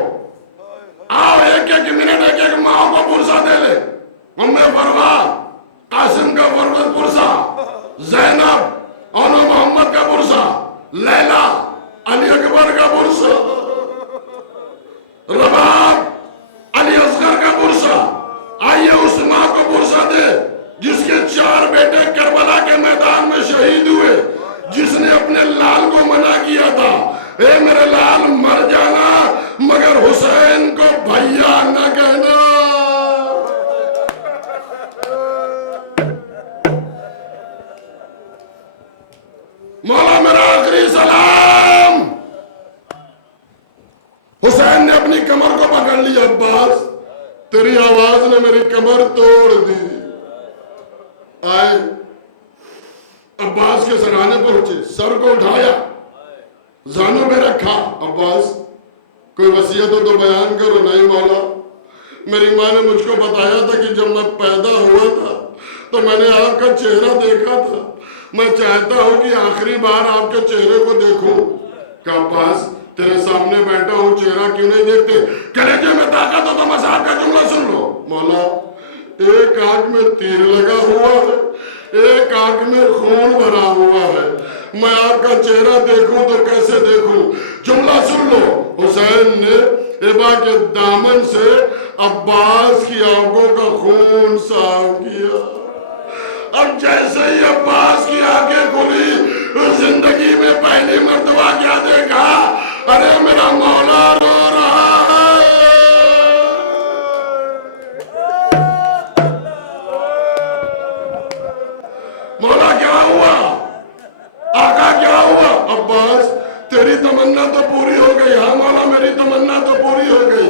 آؤ ایک ایک منٹ ایک ایک ماں کو پرسہ دے لے۔ ام فروا، قاسم کا فرمت پرسہ، زینب اور محمد کا پرسہ، لیلہ علی اکبر کا پرسہ، رباب علی اصغر کا پرسہ۔ آئیے اس ماں کو پرسہ دے جس کے 4 بیٹے کربلا کے میدان میں شہید ہوئے، جس نے اپنے لال کو منع کیا تھا اے میرے لال مر جانا مگر حسین کو بھیا نہ کہنا۔ مولا میرا آخری سلام۔ حسین نے اپنی کمر کو پکڑ لیا، عباس تیری آواز نے میری کمر توڑ دی۔ آئے عباس کے سرانے پہنچے، سر کو اٹھایا، زانوں میں رکھا۔ عباس کوئی وصیت ہو تو بیان کرو۔ نہیں مولا، میری ماں نے مجھ کو بتایا تھا کہ جب میں پیدا ہوا تھا تو میں نے آپ کا چہرہ دیکھا تھا، میں چاہتا ہوں کہ آخری بار آپ کے چہرے کو دیکھوں۔ کہ عباس تیرے سامنے بیٹھا ہوں چہرہ کیوں نہیں دیکھتے؟ کلیجے میں طاقت ہو تو مذہب کا جملہ سن لو۔ مولا ایک آنکھ میں تیر لگا ہوا ہے، ایک آنکھ میں خون بھرا ہوا ہے، میں آپ کا چہرہ دیکھوں تو کیسے دیکھوں؟ جملہ سن لو۔ حسین نے ابا کے دامن سے عباس کی آنکھوں کا خون صاف کیا۔ اب جیسے ہی عباس کی آنکھیں کھلی زندگی میں پہلی مرتبہ کیا دیکھا؟ ارے میرا مولا رو رہا ہے۔ مولا کیا ہوا؟ آقا کیا ہوا؟ عباس تیری تمنا تو پوری ہو گئی۔ ہاں مولا میری تمنا تو پوری ہو گئی۔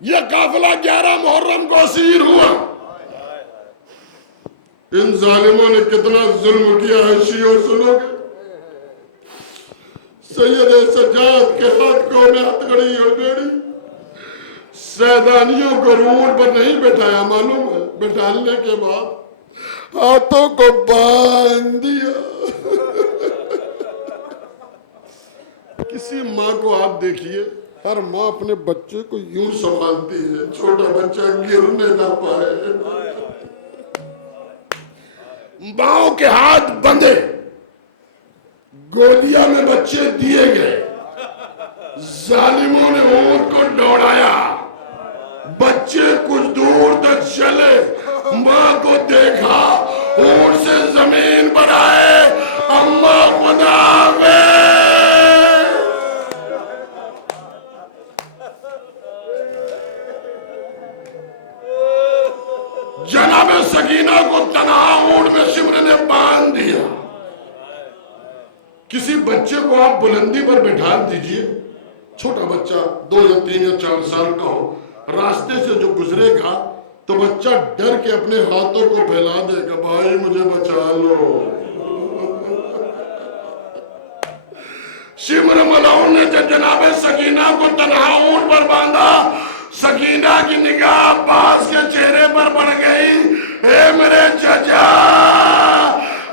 یہ قافلہ 11 محرم کو اسیر ہوا. ان ظالموں نے کتنا ظلم کیا ہے شیعوں. سنو گے سید سجاد کے ہاتھوں میں ہتھکڑی اور بیڑی. سیدانیوں کو روڈ پر نہیں بٹھایا معلوم ہے, بٹھانے کے بعد ہاتھوں کو باندھ دیا. کسی ماں کو آپ دیکھیے, ہر ماں اپنے بچے کو یوں سنبھالتی ہے چھوٹا بچہ گرنے نہ پائے. ماؤں کے ہاتھ بندھے, گودیا میں بچے دیے گئے, ظالموں نے اونٹ کو دوڑایا, بچے کچھ دور تک چلے, ماں کو دیکھا, اونٹ سے زمین پر آئے, اماں خدا حافظ. جناب سکینہ کو تنہا اونٹ میں شمر نے باندھ دیا. کسی بچے کو آپ بلندی پر بٹھا دیجئے, چھوٹا بچہ 2 یا 3 یا 4 سال کا ہو, راستے سے جو گزرے گا تو بچہ ڈر کے اپنے ہاتھوں کو پھیلا دے گا, بھائی مجھے بچا لو. شمر ملعون نے جب جناب سکینہ کو تنہا اونٹ پر باندھا, سکینہ کی نگاہ عباس کے چہرے پر پڑ گئی. اے میرے چچا,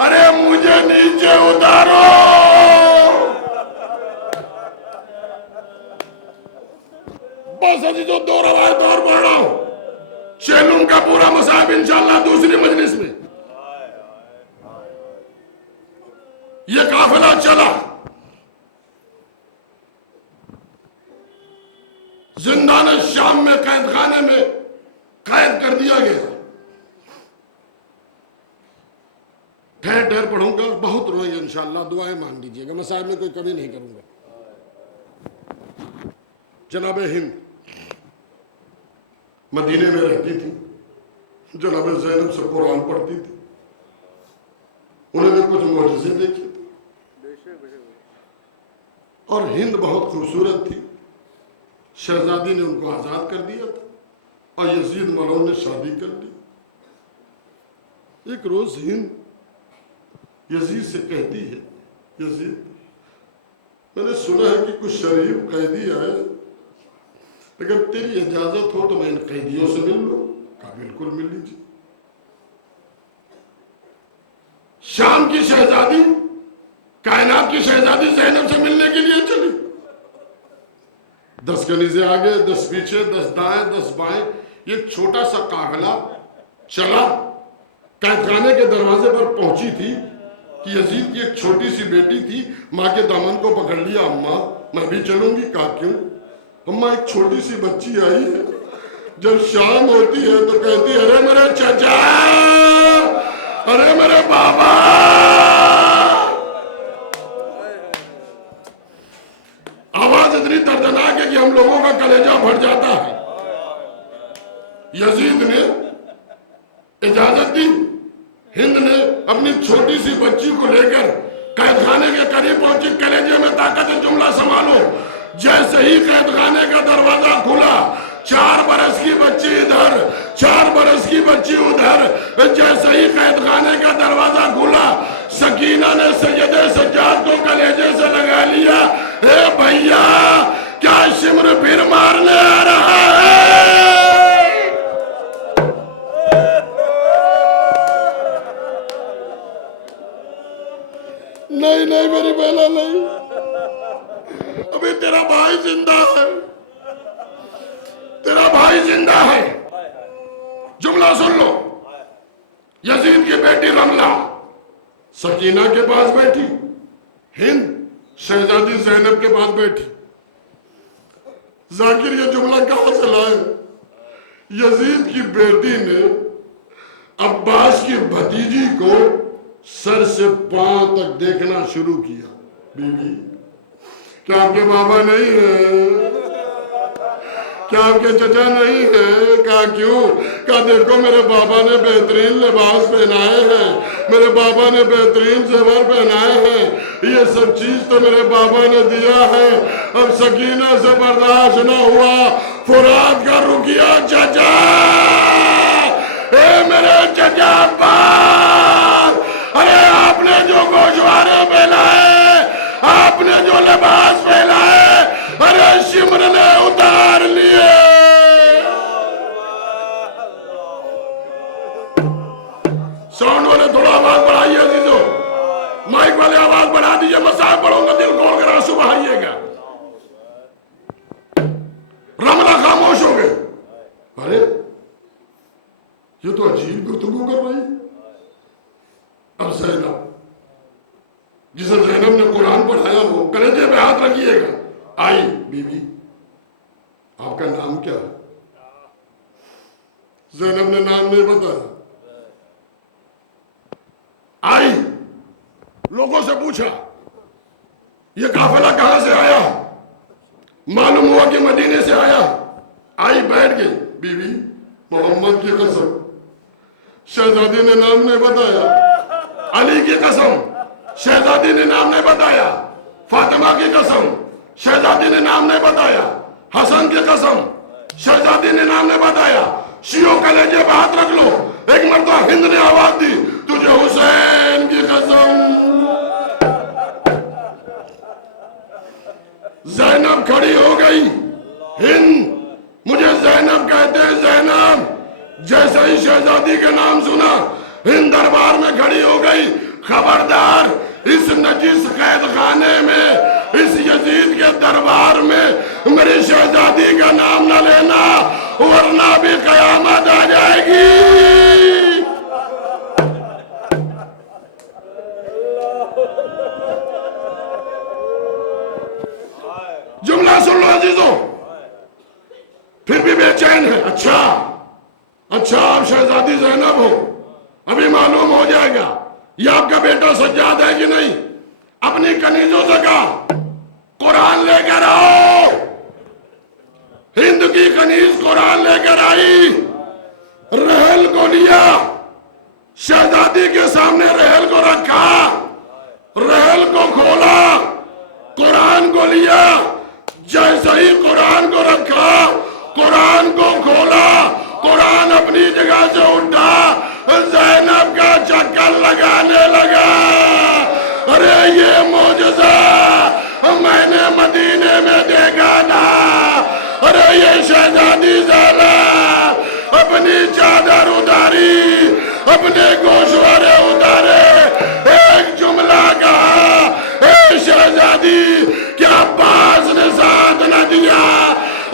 ارے مجھے نیچے اتارو. بس عزیزو 2 روایت اور پڑھ رہا ہوں, چیلوں کا پورا مصاحب انشاءاللہ دوسری مجلس میں. یہ قافلہ چلا, زندان شام میں قید خانے میں قید کر دیا گیا. ٹھہر ٹھہر پڑھوں گا, بہت روئے گا انشاءاللہ, دعائیں مانگ دیجئے گا, مصاحب میں کوئی کمی نہیں کروں گا. جناب ہند مدینے میں رہتی تھی, جناب زینب سے قرآن پڑھتی تھی, انہوں نے کچھ معجزے دیکھے تھے. اور ہند بہت خوبصورت تھی, شہزادی نے ان کو آزاد کر دیا تھا اور یزید ملعون نے شادی کر لی. ایک روز ہند یزید سے کہتی ہے, یزید میں نے سنا ہے کہ کچھ شریف قیدی آئے, اگر تیری اجازت ہو تو میں ان قیدیوں سے مل لوں. کہا بالکل مل لیجیے. شام کی شہزادی, کائنات کی شہزادی زینب سے ملنے کے لیے چلی. 10 کنیزیں آگے, 10 پیچھے, 10 دائیں, 10 بائیں, یہ چھوٹا سا قافلہ چلا. قید خانے کے دروازے پر پہنچی تھی کہ یزید کی ایک چھوٹی سی بیٹی تھی, ماں کے دامن کو پکڑ لیا. اماں میں بھی چلوں گی. کہا کیوں؟ اماں ایک چھوٹی سی بچی آئی ہے, جب شام ہوتی ہے تو کہتی ہے ارے میرے چچا, ارے میرے بابا. آواز اتنی دردناک ہے کہ ہم لوگوں کا کلیجہ پھٹ جاتا ہے. یزید نے اجازت دی, ہند نے اپنی چھوٹی سی بچی کو لے کر قید خانے کے قریب پہنچی. کلیجے میں طاقت جملہ سنبھالو. جیسے ہی قید خانے کا دروازہ کھلا, 4 برس کی بچی ادھر, 4 برس کی بچی ادھر. جیسے ہی قید خانے کا دروازہ کھلا, سکینہ نے سید سجاد کو کلیجے سے لگا لیا. اے بھیا, کیا شمر پھر مارنے آ رہا ہے؟ نہیں نہیں میری بہلا نہیں, ابھی تیرا بھائی زندہ ہے, تیرا بھائی زندہ ہے. جملہ سن لو. یزید کی بیٹی رملہ سکینہ کے پاس بیٹھی, ہند شہزادی زینب کے پاس بیٹھی. ذاکر یہ جملہ کہاں سے لائے؟ یزید کی بیٹی نے عباس کی بھتیجی کو سر سے پاؤں تک دیکھنا شروع کیا. بی بی کیا آپ کے بابا نہیں ہیں؟ کیا آپ کے چچا نہیں ہیں؟ کیا رویا کیوں؟ کہا دیکھو میرے بابا نے بہترین لباس پہنائے ہیں، میرے بابا نے بہترین زیور پہنائے ہیں، یہ سب چیز تو میرے بابا نے دیا ہے۔ اب سکینہ سے برداشت نہ ہوا، فرات کا رکیا چچا، اے میرے چچا عباس، ارے آپ نے جو گوشوارے پہنائے، آپ نے جو لباس پہنائے، ارے شمر نے اتار لیے۔ ساؤنڈ والے تھوڑا آواز بڑھائیے عزیزو، مائک والے آواز بڑھا دیجئے، مصاحب پڑھوں گا، دل کھول کر آنسو بہائیے گا۔ رملہ خاموش ہو گئے، ارے یہ تو عجیب گفتگو کر رہی۔ اب زینب، جسے زینب نے قرآن پڑھایا ہو، کلیجے پہ ہاتھ رکھیے گا، آئی، بی بی آپ کا نام کیا ہے؟ زینب نے نام نہیں بتایا، آئی، لوگوں سے پوچھا یہ قافلہ کہاں سے آیا؟ معلوم ہوا کہ مدینے سے آیا۔ آئی، بیٹھ گئی، بی بی محمد کی قسم، شہزادی نے نام نہیں بتایا، علی کی قسم، شہزادی نے نام نہیں بتایا، فاطمہ کی قسم، شہزادی نے نام نہیں بتایا، حسن کی قسم، شہزادی نے نام نہیں بتایا۔ شیعوں کلیجے پہ ہاتھ رکھ لو، ایک مرتبہ ہند نے آواز دی، تجھے حسین کی قسم۔ زینب کھڑی ہو گئی، ہند، مجھے زینب کہتے ہیں، زینب، جیسے ہی شہزادی کے نام سنا، ہند دربار میں کھڑی ہو گئی، خبردار، اس نجس قید خانے میں، اس یزید کے دربار میں میری شہزادی کا نام نہ لینا، ورنہ بھی قیامت آ جائے گی۔ جملہ سن لو عزیزوں، پھر بھی بے چین ہے۔ اچھا آپ شہزادی زینب ہو، ابھی معلوم ہو جائے گا یہ آپ کا بیٹا سجاد ہے کہ نہیں۔ اپنی کنیزوں سے کہا قرآن لے کر آؤ۔ ہند کی کنیز قرآن لے کر آئی، رحل کو لیا، شہزادی کے سامنے رحل کو رکھا، رحل کو کھولا، قرآن کو لیا، جیسے ہی قرآن کو رکھا، قرآن کو کھولا، قرآن اپنی جگہ سے اٹھا، زینب کا چکر لگانے لگا۔ ارے یہ معجزہ میں نے مدینے میں دیکھا تھا۔ ارے یہ شہزادی زینب اپنی چادر اتاری، اپنے گوشوارے اتارے، ایک جملہ کہا، اے شہزادی کیا عباس نے ساتھ نہ دیا؟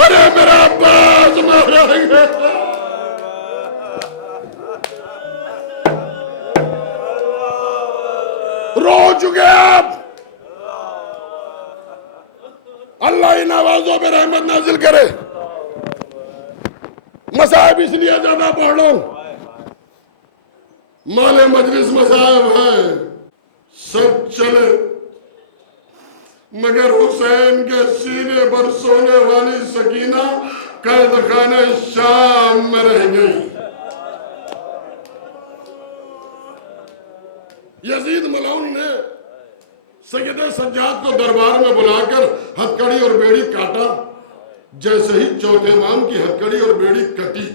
ارے میرا عباس مر گیا۔ رو چکے اب، اللہ ان آوازوں پہ رحمت نازل کرے۔ مصائب اس لیے زیادہ پڑھ لو، مال مجلس مصائب ہے، سب چلے مگر حسین کے سینے پر سونے والی سکینہ قید خانہ شام میں رہ گئی۔ یزید ملعون نے سید سجاد کو دربار میں بلا کر ہتھکڑی اور بیڑی کاٹا۔ جیسے ہی چوتھے امام کی ہتھکڑی اور بیڑی کٹی،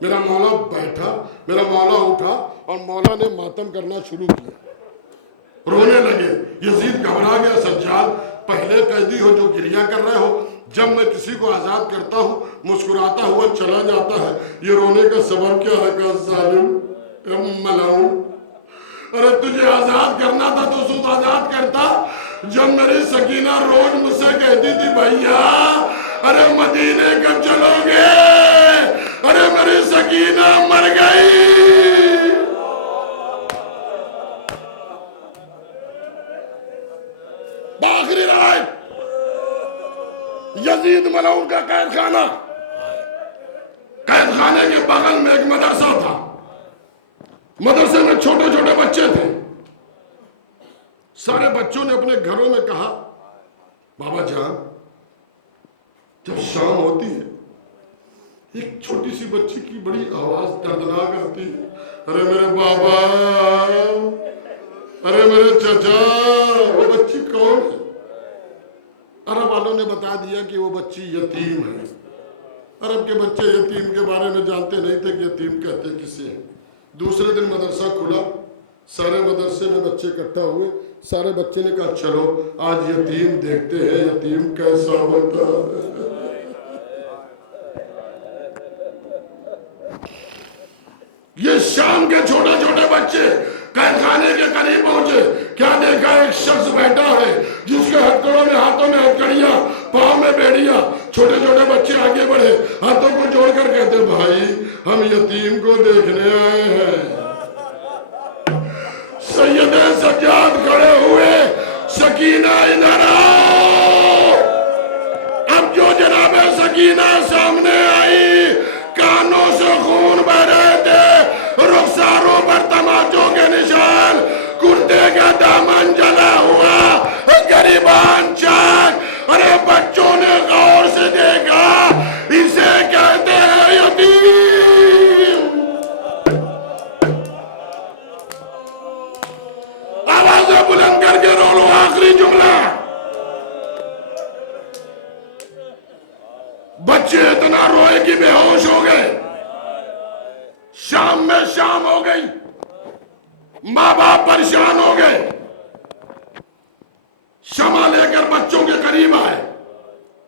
میرا مولا بیٹھا، میرا مولا اٹھا اور مولا نے ماتم کرنا شروع کیا، رونے لگے۔ یزید گھبرا گیا، سجاد پہلے قیدی ہو جو گریہ کر رہے ہو، جب میں کسی کو آزاد کرتا ہوں مسکراتا ہوا چلا جاتا ہے، یہ رونے کا سبب کیا ہے؟ کہ ظالم ملعون، ارے تجھے آزاد کرنا تھا تو سود آزاد کرتا۔ جب میری سکینہ روز مجھ سے کہتی تھی بھائیا ارے مدینے کب چلو گے، ارے میری سکینہ مر گئی۔ بآخری رائے یزید ملعون کا قید خانہ، قید خانے کے بغل میں ایک مدرسہ تھا، مدرسے میں چھوٹے چھوٹے بچے تھے۔ سارے بچوں نے اپنے گھروں میں کہا بابا جان جب شام ہوتی ہے ایک چھوٹی سی بچی کی بڑی آواز دردناک آتی ہے، ارے میرے بابا، ارے میرے چچا۔ وہ بچی کون ہے؟ عرب والوں نے بتا دیا کہ وہ بچی یتیم ہے۔ عرب کے بچے یتیم کے بارے میں جانتے نہیں تھے کہ یتیم کہتے کسے ہیں۔ دوسرے دن مدرسہ کھلا، سارے مدرسے میں بچے اکٹھا ہوئے، سارے بچے نے کہا چلو آج یتیم دیکھتے ہیں یتیم کیسا ہوتا ہے۔ یہ شام کے چھوٹے چھوٹے بچے قید خانے کے قریب پہنچے، کیا دیکھا؟ ایک شخص بیٹھا ہے جس کے ہتھکڑوں میں، ہاتھوں میں ہتھکڑیاں، پاؤں میں بیڑیاں۔ چھوٹے چھوٹے بچے آگے بڑھے، ہاتھوں کو جوڑ کر کہتے بھائی ہم یتیم کو دیکھنے آئے ہیں۔ سید سجاد کھڑے ہوئے، سکینہ ادھر آؤ۔ اب جو جناب سکینہ سامنے آئی، کانوں سے خون بہ رہے تھے، رخساروں پر تماچوں کے نشان، کرتے کا دامن جلا ہوا، گریبان چاک۔ ارے بچوں نے غور سے دیکھا، اسے کہتے ہیں یتیم۔ آوازیں بلند کر کے رو لو آخری جملہ۔ بچے اتنا روئے کہ بے ہوش ہو گئے۔ شام میں شام ہو گئی، ماں باپ پریشان ہو گئے، شمع لے کر بچوں کے قریب آئے،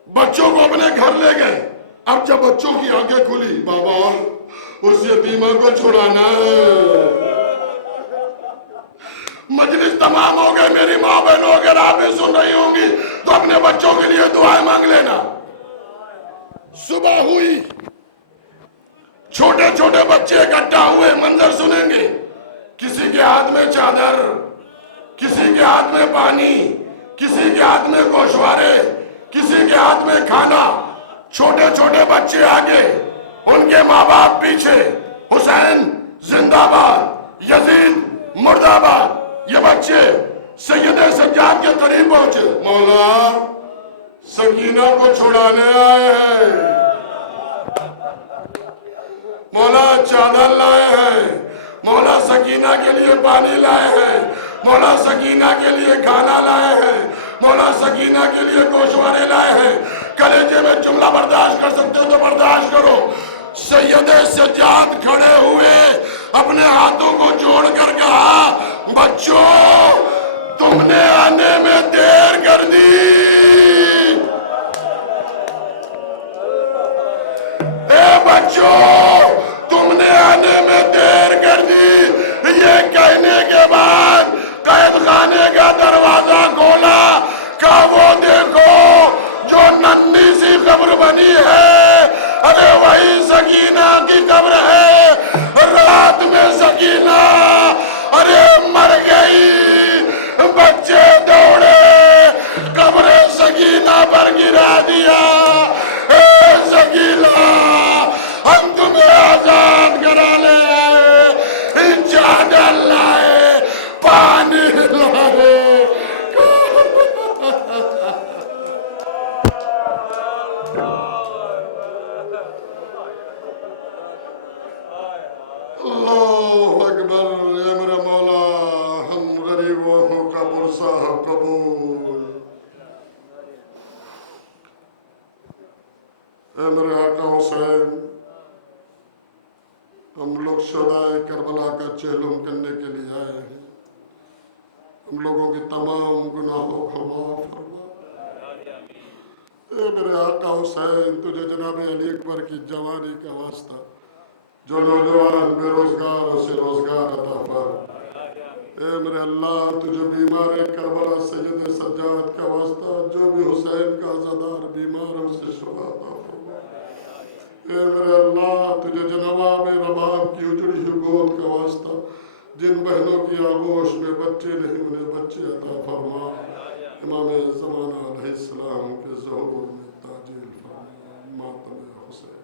بچوں کو اپنے گھر لے گئے۔ اب جب بچوں کی آنکھیں کھلی، بابا اس یتیمہ کو چھڑانا ہے۔ مجلس تمام ہو گئے، میری ماں بہنوں اگر آپ بھی سن رہی ہوں گی تو اپنے بچوں کے لیے دعائیں مانگ لینا۔ صبح ہوئی، چھوٹے چھوٹے بچے اکٹھا ہوئے، منظر سنیں گے، کسی کے ہاتھ میں چادر، کسی کے ہاتھ میں پانی، کسی کے ہاتھ میں گوشوارے، کسی کے ہاتھ میں کھانا۔ چھوٹے چھوٹے بچے آگے، ان کے ماں باپ پیچھے۔ حسین زندہ باد، یزید مردہ آباد۔ یہ بچے سید سجاد کے قریب پہنچے، مولا سکینہ کو چھڑانے آئے ہیں، مولا چادر لائے ہیں، مولا سکینہ کے لیے پانی لائے ہیں، مولا سکینہ کے لیے کھانا لائے ہیں، مولا سکینہ کے لیے گوشوارے لائے ہیں۔ کلیجے میں جملہ برداشت کر سکتے ہو تو برداشت کرو۔ سید سجاد کھڑے ہوئے، اپنے ہاتھوں کو جوڑ کر کہا بچوں تم نے آنے میں دیر کر دی، اے بچوں تم نے آنے میں دیر کر دی۔ یہ کہنے کے بعد قید خانے کا دروازہ کھولا، کہا وہ دیکھو جو ننھی سی قبر بنی ہے، ارے وہی سکینہ کی قبر ہے۔ رات میں سکینہ ارے مر گئی، بچے دوڑے قبر سکینہ پر گرا دیا۔ اے سکینہ ہم تمہیں آزاد کرا لے آئے، چادر لائے، پانی لائے۔ اللہ اکبر، اے میرے مولا ہم غریبوں کا پرسہ قبول۔ اے میرے آقا حسین، ہم لوگ شہدائے کربلا کا چہلم کرنے کے لیے آئے ہیں، ہم لوگوں کی تمام گناہوں کو معاف فرما۔ اے میرے آقا حسین، تجھے جناب علی اکبر کی جوانی کا واسطہ، جو نوجوان بے روزگار اسے روزگار عطا فرما۔ اے میرے اللہ، تجھے بیمار کربلا سید سجاد کا واسطہ، جو بھی حسین کا عزادار بیمار ہے اسے شفا عطا فرما۔ اے میرے اللہ، تجھے جناب رباب کی اجڑی ہوئی گود کا واسطہ، جن بہنوں کی آغوش میں بچے نہیں انہیں بچے عطا فرما۔ امام زمانہ علیہ السلام کے ظہور میں تاجیل فرما، ماتم حسین۔